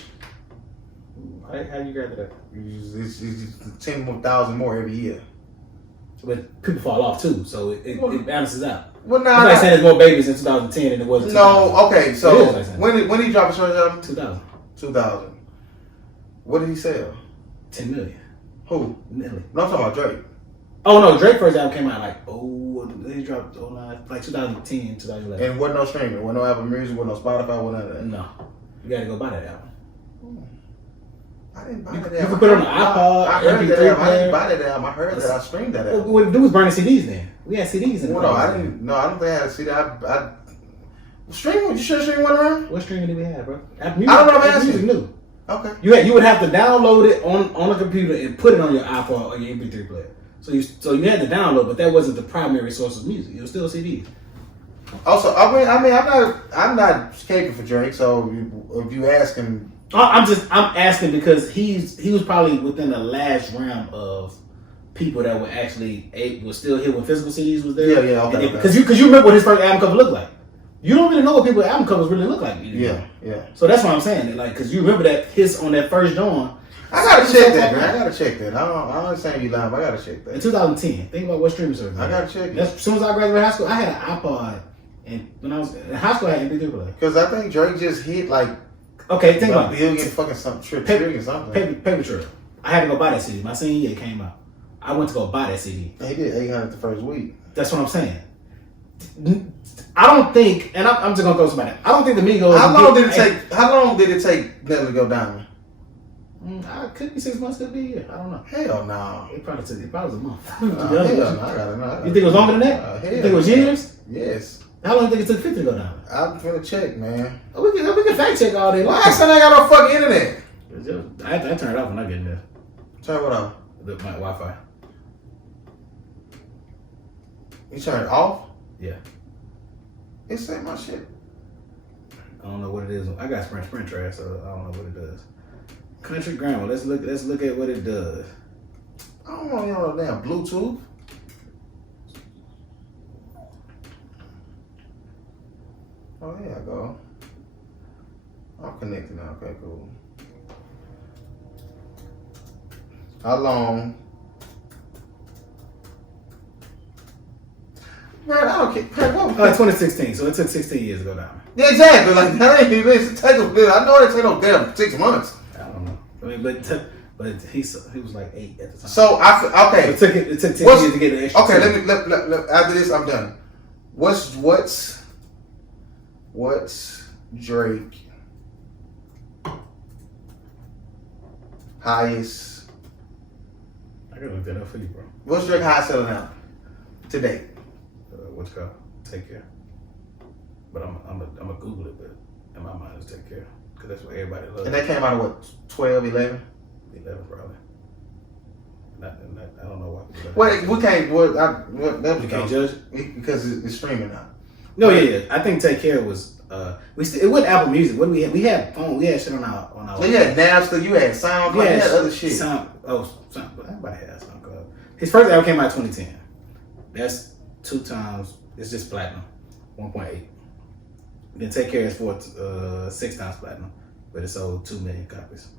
How you got that? It's 10,000 more every year. But people fall off too, so it balances out. Well, nah, like saying there's more babies in 2010 than it was in 2000. No, okay, so when did he drop his first album? 2000. 2000. What did he sell? 10 million. Who? Nelly. No, I'm talking about Drake. Oh no, Drake first album came out he dropped 2010, 2011. And wasn't no streaming, wasn't no Apple Music, wasn't no Spotify, wasn't none of that. No, you got to go buy that album. I didn't buy that album. You could put it on the iPod. I heard that album. I didn't buy that album. I heard that. I streamed that album. What we do was burning CDs then. We had CDs in the I didn't. No, I don't think I had a CD. I streaming. You should stream one around. What streaming did we have, bro? Apple Music, I don't know. Apple Music new. Okay. You would have to download it on a computer and put it on your iPod or your MP3 player. So you had to download, but that wasn't the primary source of music. It was still CDs. Also, I'm not caping for Drake. So if you ask him. I'm asking because he was probably within the last round of people that were actually was still here when physical CDs was there. Yeah, okay. Because you remember what his first album cover looked like. You don't really know what people's album covers really look like. Yeah. So that's why I'm saying that, because you remember that his on that first dawn. I gotta check that, man. I gotta check that. I don't saying you lying, but I gotta check that. In 2010, think about what streaming service. I gotta check it. As soon as I graduated high school, I had an iPod, and when I was in high school, I had an MP3 player. Because I think Drake just hit like. Okay, think about $1 billion fucking something. Paper something. Paper Trail. I had to go buy that CD. My senior year came out. I went to go buy that CD. He did 800 the first week. That's what I'm saying. I don't think, and I'm just gonna throw somebody. I don't think the Migos. How long did it take Nelly to go diamond? Could be 6 months. Could be a year. I don't know. Hell no. It probably was a month. Hell no. I gotta know. You think it was longer than that? You think it was years? Yes. How long do you think it took 50 to go down? I'm finna check, man. We can fact check all day. Why I said I got no fucking internet? I turn it off when I get in there. Turn what off? My Wi-Fi. You turn it off? Yeah. It said my shit. I don't know what it is. I got Sprint trash, so I don't know what it does. Country Grammar. Let's look at what it does. I don't want to know no damn Bluetooth. Oh, there I go. I'm connected now. Okay, cool. How long Man, I don't care. Man, what? 2016. So it took 16 years to go diamond. Yeah, exactly. Like that ain't even take a bit. I know it take no damn 6 months. I don't know. I mean, but he was like 8 at the time. So okay. It took 10 years to get an extra. Okay, two. let after this I'm done. What's Drake highest? I gotta look that up for you, bro. What's Drake highest selling out to date? What's it called? Take Care. But I'm gonna Google it, but in my mind it's Take Care because that's what everybody loves. And that came out of what, 12, 11? 11 probably. I don't know why. Wait, we can't. You can't judge because it's streaming now. No, yeah. I think Take Care was. It wasn't Apple Music. What do we had? We had phone. We had shit on our. You had Napster. You had SoundCloud. You had other shit. Everybody had SoundCloud. His first album came out in 2010. That's 2 times. It's just platinum, 1.8. Then Take Care is 6 times platinum, but it sold 2 million copies.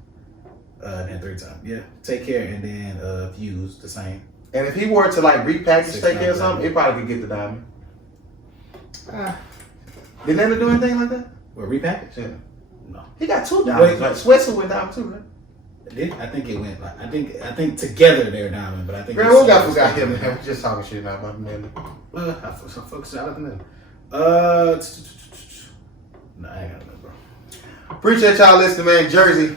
Then 3 times. Yeah, Take Care and then Views the same. And if he were to like repackage 6 Take Care or times something, he probably could get the diamond. Ah, Did they ever do anything like that? well, repackage? Yeah. No. He got 2 diamonds. Like Sweatsuit went diamond too, right? I think it went like I think together they're diamond, but I think. Girl, we got him. Man. We just talking shit now about the man. I focus out of the middle. Nah, I ain't got nothing, bro. Appreciate y'all listening, man. Jersey.